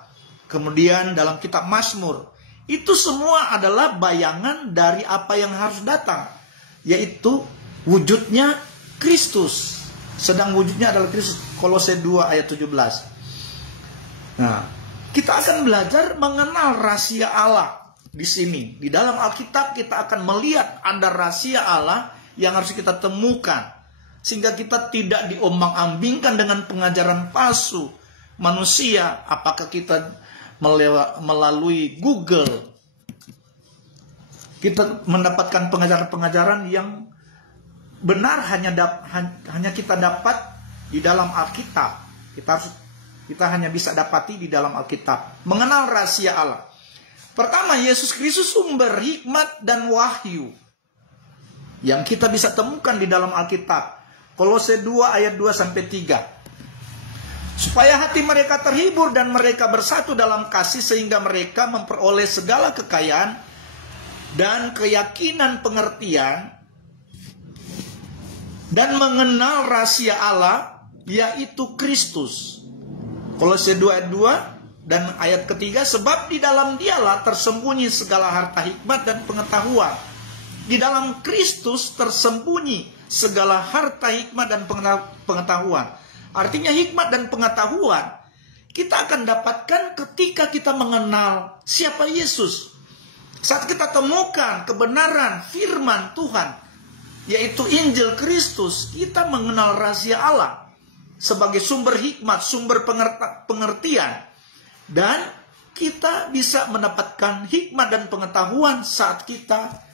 kemudian dalam kitab Mazmur, itu semua adalah bayangan dari apa yang harus datang, yaitu wujudnya Kristus. Sedang wujudnya adalah Kristus. Kolose 2 ayat 17. Nah, kita akan belajar mengenal rahasia Allah di sini. Di dalam Alkitab kita akan melihat ada rahasia Allah yang harus kita temukan, sehingga kita tidak diombang-ambingkan dengan pengajaran palsu manusia. Apakah kita melalui Google kita mendapatkan pengajaran-pengajaran yang benar hanya kita dapat di dalam Alkitab. Kita hanya bisa dapati di dalam Alkitab. Mengenal rahasia Allah. Pertama, Yesus Kristus sumber hikmat dan wahyu yang kita bisa temukan di dalam Alkitab. Kolose 2 ayat 2 sampai 3. Supaya hati mereka terhibur dan mereka bersatu dalam kasih, sehingga mereka memperoleh segala kekayaan dan keyakinan pengertian dan mengenal rahasia Allah, yaitu Kristus. Kolose 2 ayat 2 dan ayat ketiga, sebab di dalam dialah tersembunyi segala harta hikmat dan pengetahuan. Di dalam Kristus tersembunyi segala harta hikmat dan pengetahuan. Artinya hikmat dan pengetahuan kita akan dapatkan ketika kita mengenal siapa Yesus. Saat kita temukan kebenaran firman Tuhan, yaitu Injil Kristus, kita mengenal rahasia Allah sebagai sumber hikmat, sumber pengertian. Dan kita bisa mendapatkan hikmat dan pengetahuan saat kita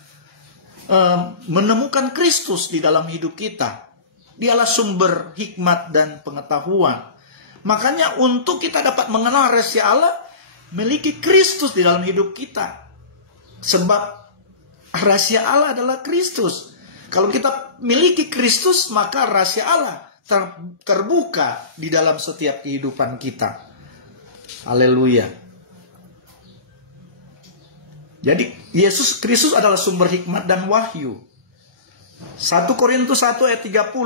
menemukan Kristus di dalam hidup kita. Dialah sumber hikmat dan pengetahuan. Makanya untuk kita dapat mengenal rahasia Allah, miliki Kristus di dalam hidup kita. Sebab rahasia Allah adalah Kristus. Kalau kita miliki Kristus, maka rahasia Allah terbuka di dalam setiap kehidupan kita. Haleluya. Jadi Yesus Kristus adalah sumber hikmat dan wahyu. 1 Korintus 1 ayat 30.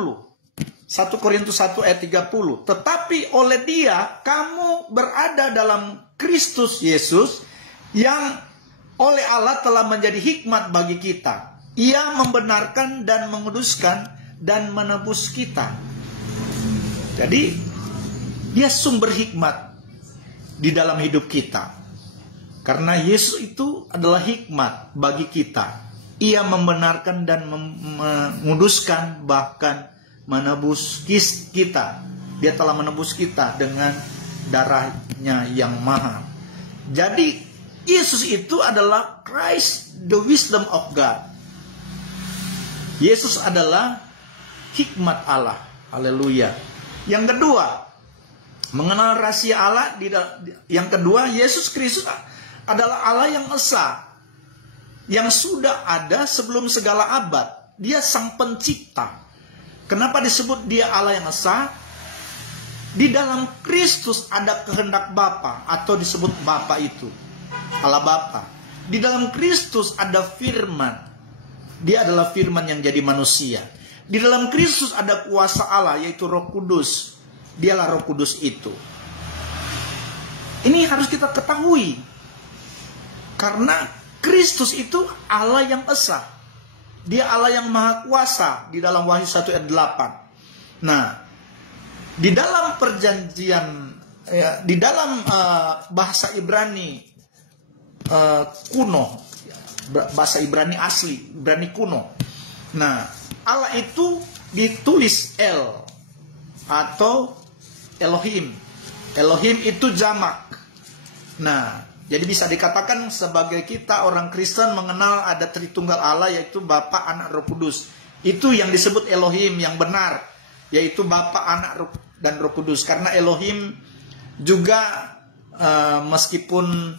1 Korintus 1 ayat 30. Tetapi oleh Dia kamu berada dalam Kristus Yesus, yang oleh Allah telah menjadi hikmat bagi kita. Ia membenarkan dan menguduskan dan menebus kita. Jadi Dia sumber hikmat di dalam hidup kita. Karena Yesus itu adalah hikmat bagi kita. Ia membenarkan dan menguduskan, bahkan menebus kita. Dia telah menebus kita dengan darahnya yang mahal. Jadi Yesus itu adalah Christ, the wisdom of God. Yesus adalah hikmat Allah. Haleluya. Yang kedua, mengenal rahasia Allah. Yang kedua, Yesus Kristus adalah Allah yang esa, yang sudah ada sebelum segala abad. Dia sang pencipta. Kenapa disebut Dia Allah yang esa? Di dalam Kristus ada kehendak Bapa, atau disebut Bapa itu Allah Bapa. Di dalam Kristus ada firman. Dia adalah firman yang jadi manusia. Di dalam Kristus ada kuasa Allah, yaitu Roh Kudus. Dialah Roh Kudus itu. Ini harus kita ketahui. Karena Kristus itu Allah yang esa. Dia Allah yang maha kuasa di dalam Wahyu 1 ayat 8. Nah, di dalam perjanjian, di dalam bahasa Ibrani kuno, bahasa Ibrani asli, Ibrani kuno. Nah, Allah itu ditulis El atau Elohim. Elohim itu jamak. Nah, jadi bisa dikatakan sebagai kita orang Kristen mengenal ada Tritunggal Allah, yaitu Bapa, Anak, Roh Kudus. Itu yang disebut Elohim yang benar, yaitu Bapa, Anak, dan Roh Kudus. Karena Elohim juga meskipun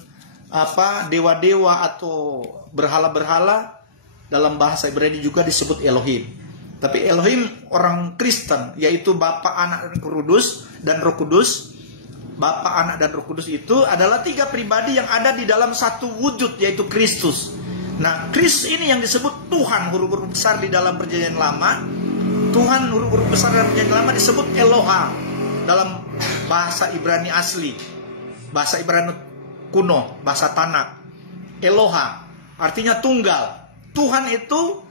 dewa-dewa atau berhala-berhala, dalam bahasa Ibrani juga disebut Elohim. Tapi Elohim orang Kristen, yaitu Bapa, Anak, dan Roh Kudus. Bapa, Anak, dan Roh Kudus itu adalah 3 pribadi yang ada di dalam satu wujud, yaitu Kristus. Nah, Kristus ini yang disebut Tuhan, huruf-huruf besar di dalam perjanjian lama. Tuhan, huruf-huruf besar dalam perjanjian lama disebut Eloha dalam bahasa Ibrani asli, bahasa Ibrani kuno, bahasa Tanak. Eloha artinya tunggal. Tuhan itu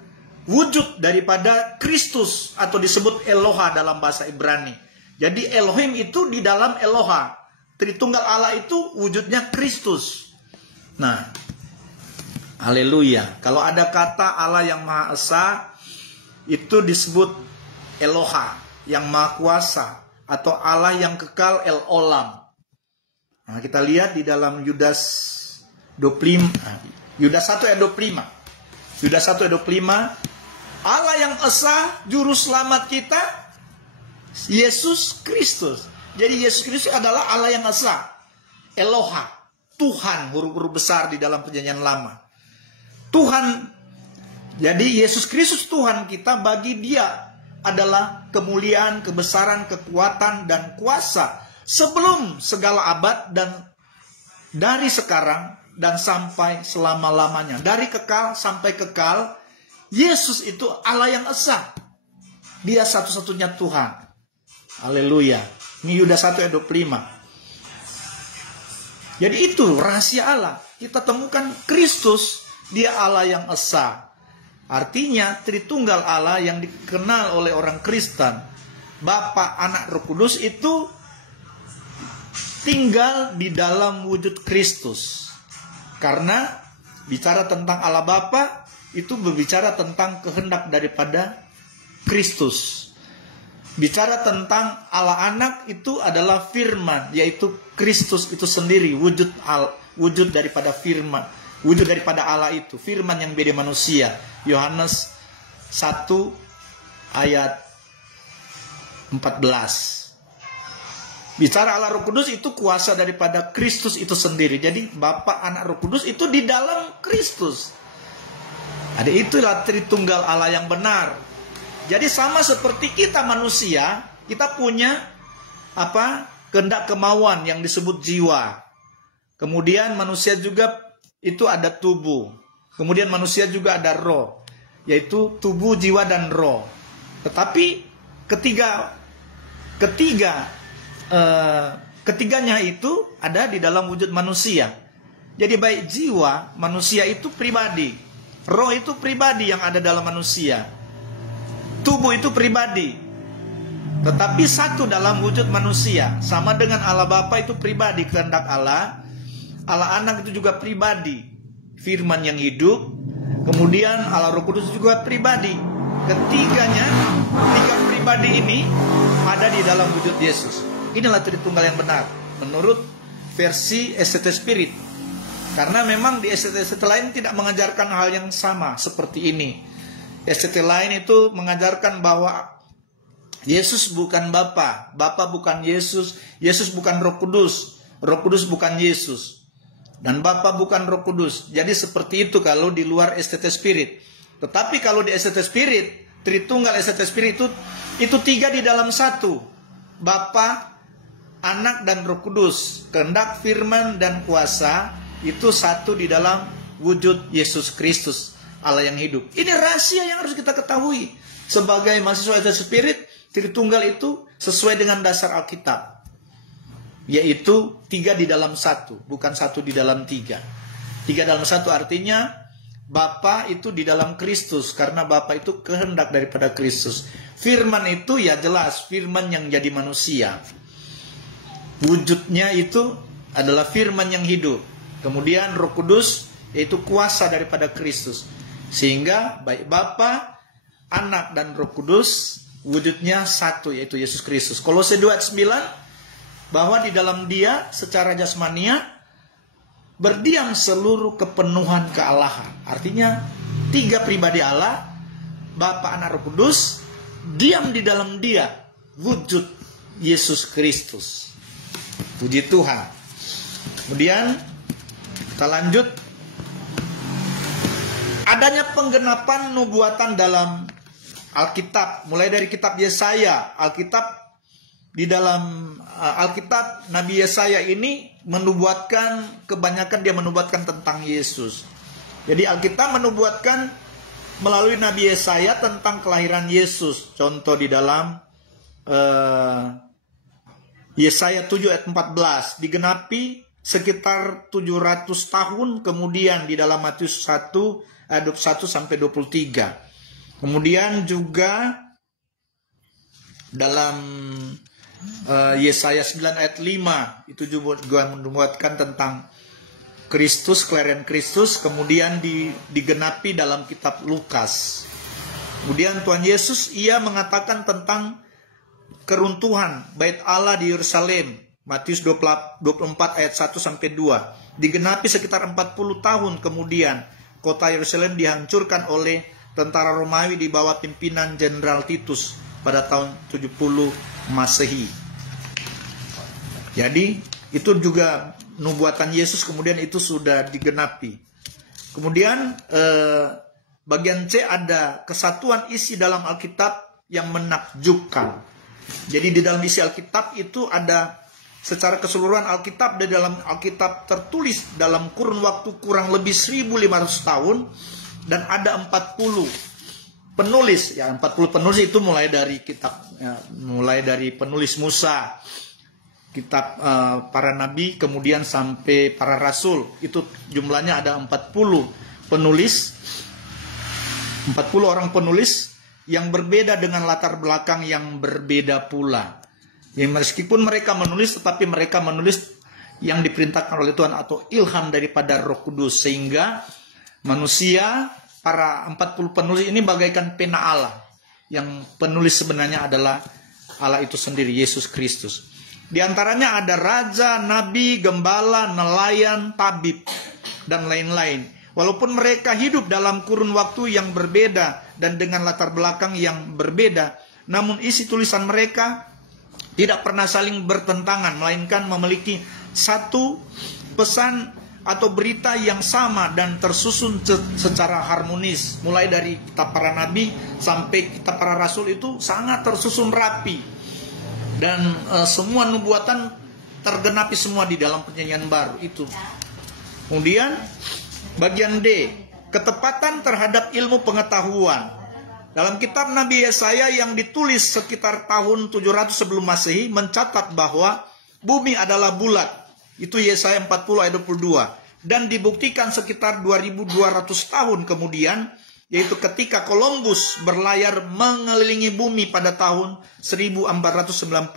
wujud daripada Kristus, atau disebut Eloha dalam bahasa Ibrani. Jadi Elohim itu di dalam Eloha. Tritunggal Allah itu wujudnya Kristus. Nah, haleluya. Kalau ada kata Allah yang Maha Esa, itu disebut Eloha, yang Maha Kuasa, atau Allah yang kekal, El Olam. Nah, kita lihat di dalam Yudas 25, Yudas 1 ayat 25. Yudas 1 ayat 25, Allah yang Esa, Juru Selamat kita, Yesus Kristus. Jadi Yesus Kristus adalah Allah yang esa, Eloha, Tuhan, huruf-huruf besar di dalam perjanjian lama. Tuhan. Jadi Yesus Kristus Tuhan kita, bagi Dia adalah kemuliaan, kebesaran, kekuatan, dan kuasa sebelum segala abad, dan dari sekarang dan sampai selama-lamanya. Dari kekal sampai kekal, Yesus itu Allah yang esa. Dia satu-satunya Tuhan. Haleluya. Ini Yudas 1 ayat 25. Jadi itu rahasia Allah. Kita temukan Kristus, Dia Allah yang esa. Artinya Tritunggal Allah yang dikenal oleh orang Kristen, Bapa, Anak, Roh Kudus, itu tinggal di dalam wujud Kristus. Karena bicara tentang Allah Bapa, itu berbicara tentang kehendak daripada Kristus. Bicara tentang Allah Anak, itu adalah firman, yaitu Kristus itu sendiri, wujud daripada firman, wujud daripada Allah itu, firman yang beda manusia. Yohanes 1 ayat 14. Bicara Allah Roh Kudus, itu kuasa daripada Kristus itu sendiri. Jadi Bapa, Anak, Roh Kudus itu di dalam Kristus. Ada, itulah Tritunggal Allah yang benar. Jadi sama seperti kita manusia, kita punya kehendak, kemauan yang disebut jiwa. Kemudian manusia juga itu ada tubuh. Kemudian manusia juga ada roh, yaitu tubuh, jiwa, dan roh. Tetapi ketiganya itu ada di dalam wujud manusia. Jadi baik jiwa manusia itu pribadi, roh itu pribadi yang ada dalam manusia, tubuh itu pribadi, tetapi satu dalam wujud manusia. Sama dengan Allah Bapa itu pribadi, kehendak Allah. Allah Anak itu juga pribadi, firman yang hidup. Kemudian Allah Roh Kudus juga pribadi. Ketiganya, tiga pribadi ini ada di dalam wujud Yesus. Inilah Tritunggal yang benar menurut versi SCT Spirit. Karena memang di SCT lain tidak mengajarkan hal yang sama seperti ini. SCT lain itu mengajarkan bahwa Yesus bukan Bapa, Bapa bukan Yesus, Yesus bukan Roh Kudus, Roh Kudus bukan Yesus, dan Bapa bukan Roh Kudus. Jadi seperti itu kalau di luar SCT Spirit. Tetapi kalau di SCT Spirit, Tritunggal SCT Spirit itu tiga di dalam satu. Bapa, Anak, dan Roh Kudus. Kehendak, firman, dan kuasa itu satu di dalam wujud Yesus Kristus, Allah yang hidup. Ini rahasia yang harus kita ketahui. Sebagai mahasiswa SCT Spirit, Tritunggal itu sesuai dengan dasar Alkitab. Yaitu tiga di dalam satu, bukan satu di dalam tiga. Tiga dalam satu artinya Bapa itu di dalam Kristus, karena Bapa itu kehendak daripada Kristus. Firman itu ya jelas, firman yang jadi manusia. Wujudnya itu adalah firman yang hidup. Kemudian Roh Kudus yaitu kuasa daripada Kristus. Sehingga baik Bapa, Anak, dan Roh Kudus wujudnya satu, yaitu Yesus Kristus. Kolose 2 ayat 9, bahwa di dalam Dia secara jasmania berdiam seluruh kepenuhan kealahan. Artinya tiga pribadi Allah, Bapa, Anak, Roh Kudus, diam di dalam Dia, wujud Yesus Kristus. Puji Tuhan. Kemudian kita lanjut. Adanya penggenapan nubuatan dalam Alkitab, mulai dari kitab Yesaya. Di dalam Alkitab, Nabi Yesaya ini menubuatkan, kebanyakan dia menubuatkan tentang Yesus. Jadi Alkitab menubuatkan melalui Nabi Yesaya tentang kelahiran Yesus. Contoh di dalam Yesaya 7 ayat 14, digenapi sekitar 700 tahun kemudian di dalam Matius 1 ayat 21 sampai 23. Kemudian juga dalam Yesaya 9 ayat 5 itu juga menubuatkan tentang Kristus, kelahiran Kristus. Kemudian digenapi dalam kitab Lukas. Kemudian Tuhan Yesus ia mengatakan tentang keruntuhan bait Allah di Yerusalem, Matius 24 ayat 1 sampai 2. Digenapi sekitar 40 tahun kemudian kota Yerusalem dihancurkan oleh tentara Romawi di bawah pimpinan Jenderal Titus pada tahun 70 Masehi. Jadi itu juga nubuatan Yesus, kemudian itu sudah digenapi. Kemudian bagian C ada kesatuan isi dalam Alkitab yang menakjubkan. Jadi di dalam isi Alkitab itu ada secara keseluruhan Alkitab, di dalam Alkitab tertulis dalam kurun waktu kurang lebih 1500 tahun, dan ada 40 penulis. Ya, 40 penulis itu mulai dari kitab, mulai dari penulis Musa, kitab para nabi, kemudian sampai para rasul. Itu jumlahnya ada 40 penulis, 40 orang penulis yang berbeda dengan latar belakang yang berbeda pula. Ya, meskipun mereka menulis, tetapi mereka menulis yang diperintahkan oleh Tuhan atau ilham daripada Roh Kudus. Sehingga manusia, para 40 penulis ini bagaikan pena Allah. Yang penulis sebenarnya adalah Allah itu sendiri, Yesus Kristus. Di antaranya ada raja, nabi, gembala, nelayan, tabib, dan lain-lain. Walaupun mereka hidup dalam kurun waktu yang berbeda dan dengan latar belakang yang berbeda, namun isi tulisan mereka tidak pernah saling bertentangan, melainkan memiliki satu pesan atau berita yang sama dan tersusun secara harmonis. Mulai dari kitab para nabi sampai kitab para rasul itu sangat tersusun rapi. Dan semua nubuatan tergenapi semua di dalam Perjanjian Baru itu. Kemudian bagian D, ketepatan terhadap ilmu pengetahuan. Dalam kitab Nabi Yesaya yang ditulis sekitar tahun 700 sebelum Masehi mencatat bahwa bumi adalah bulat. Itu Yesaya 40 ayat 22. Dan dibuktikan sekitar 2200 tahun kemudian, yaitu ketika Columbus berlayar mengelilingi bumi pada tahun 1490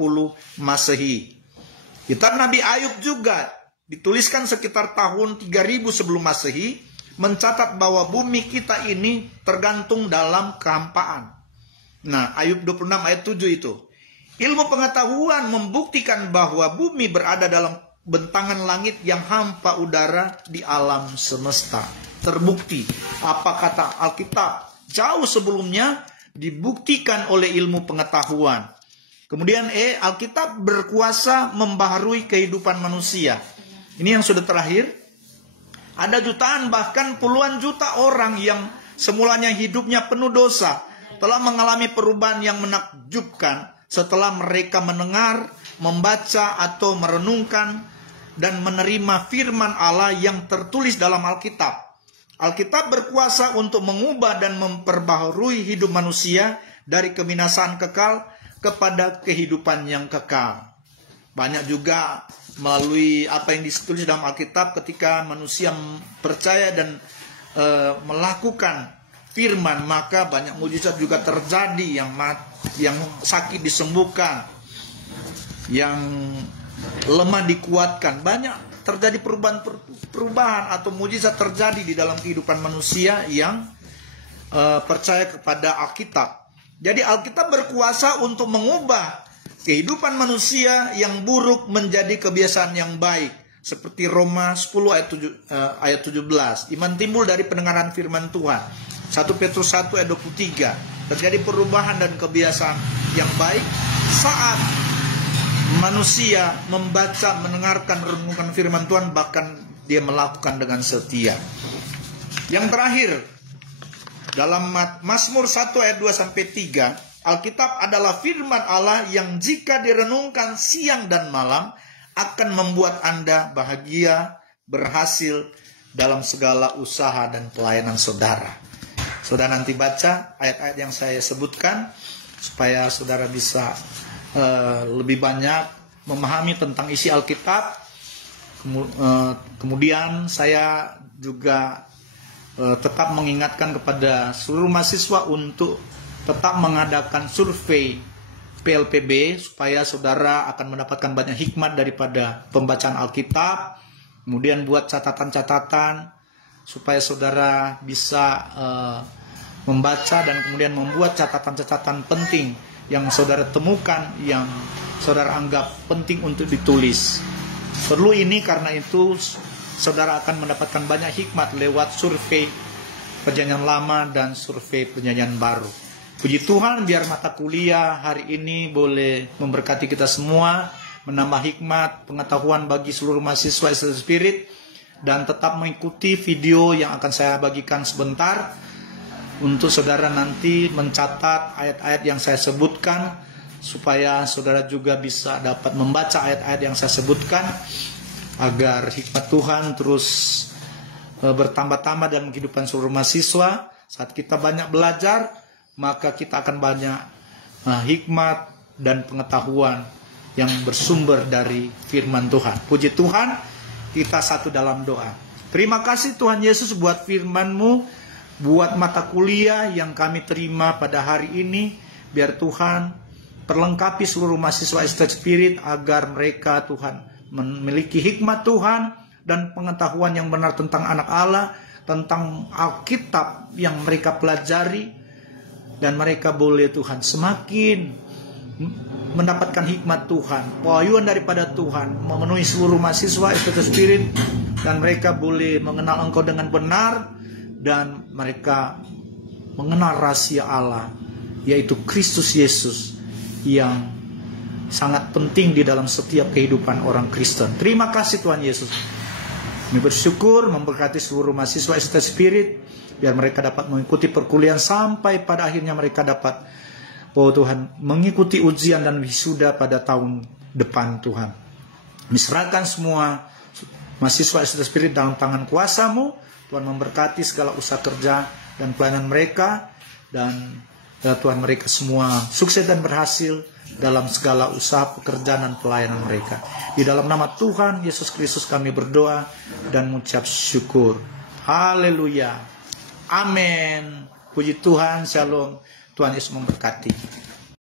Masehi. Kitab Nabi Ayub juga dituliskan sekitar tahun 3000 sebelum Masehi, mencatat bahwa bumi kita ini tergantung dalam kehampaan. Nah, Ayub 26 ayat 7 itu. Ilmu pengetahuan membuktikan bahwa bumi berada dalam bentangan langit yang hampa udara di alam semesta. Terbukti apa kata Alkitab jauh sebelumnya dibuktikan oleh ilmu pengetahuan. Kemudian Alkitab berkuasa membaharui kehidupan manusia. Ini yang sudah terakhir. Ada jutaan bahkan puluhan juta orang yang semulanya hidupnya penuh dosa telah mengalami perubahan yang menakjubkan setelah mereka mendengar, membaca atau merenungkan dan menerima firman Allah yang tertulis dalam Alkitab. Alkitab berkuasa untuk mengubah dan memperbaharui hidup manusia dari kebinasaan kekal kepada kehidupan yang kekal. Banyak juga melalui apa yang ditulis dalam Alkitab ketika manusia percaya dan melakukan firman, maka banyak mujizat juga terjadi, yang sakit disembuhkan, yang lemah dikuatkan. Banyak terjadi perubahan atau mujizat terjadi di dalam kehidupan manusia yang percaya kepada Alkitab. Jadi Alkitab berkuasa untuk mengubah kehidupan manusia yang buruk menjadi kebiasaan yang baik. Seperti Roma 10 ayat 17. Iman timbul dari pendengaran firman Tuhan. 1 Petrus 1 ayat 23. Terjadi perubahan dan kebiasaan yang baik saat manusia membaca, mendengarkan, renungkan firman Tuhan, bahkan dia melakukan dengan setia. Yang terakhir, dalam Mazmur 1 ayat 2-3, Alkitab adalah firman Allah yang jika direnungkan siang dan malam akan membuat Anda bahagia, berhasil dalam segala usaha dan pelayanan saudara. Saudara nanti baca ayat-ayat yang saya sebutkan supaya saudara bisa lebih banyak memahami tentang isi Alkitab. Kemudian saya juga tetap mengingatkan kepada seluruh mahasiswa untuk tetap mengadakan survei PLPB supaya saudara akan mendapatkan banyak hikmat daripada pembacaan Alkitab. Kemudian buat catatan-catatan supaya saudara bisa membaca dan kemudian membuat catatan-catatan penting yang saudara temukan, yang saudara anggap penting untuk ditulis. Perlu ini karena itu saudara akan mendapatkan banyak hikmat lewat survei Perjanjian Lama dan survei Perjanjian Baru. Puji Tuhan, biar mata kuliah hari ini boleh memberkati kita semua, menambah hikmat, pengetahuan bagi seluruh mahasiswa Spirit, dan tetap mengikuti video yang akan saya bagikan sebentar untuk saudara nanti mencatat ayat-ayat yang saya sebutkan, supaya saudara juga bisa dapat membaca ayat-ayat yang saya sebutkan, agar hikmat Tuhan terus bertambah-tambah dalam kehidupan seluruh mahasiswa. Saat kita banyak belajar, maka kita akan banyak hikmat dan pengetahuan yang bersumber dari firman Tuhan. Puji Tuhan, kita satu dalam doa. Terima kasih Tuhan Yesus buat firman-Mu, buat mata kuliah yang kami terima pada hari ini. Biar Tuhan perlengkapi seluruh mahasiswa Spirit agar mereka Tuhan memiliki hikmat Tuhan dan pengetahuan yang benar tentang anak Allah, tentang Alkitab yang mereka pelajari. Dan mereka boleh Tuhan semakin mendapatkan hikmat Tuhan, pewahyuan daripada Tuhan, memenuhi seluruh mahasiswa Spirit, dan mereka boleh mengenal Engkau dengan benar, dan mereka mengenal rahasia Allah, yaitu Kristus Yesus, yang sangat penting di dalam setiap kehidupan orang Kristen. Terima kasih Tuhan Yesus. Kami bersyukur memberkati seluruh mahasiswa Spirit, biar mereka dapat mengikuti perkuliahan sampai pada akhirnya mereka dapat, oh Tuhan, mengikuti ujian dan wisuda pada tahun depan Tuhan. Diserahkan semua mahasiswa Spirit dalam tangan kuasa-Mu. Tuhan memberkati segala usaha kerja dan pelayanan mereka, dan Ya Tuhan, mereka semua sukses dan berhasil dalam segala usaha pekerjaan dan pelayanan mereka. Di dalam nama Tuhan Yesus Kristus kami berdoa dan mengucap syukur. Haleluya. Amin. Puji Tuhan. Shalom. Tuhan Yesus memberkati.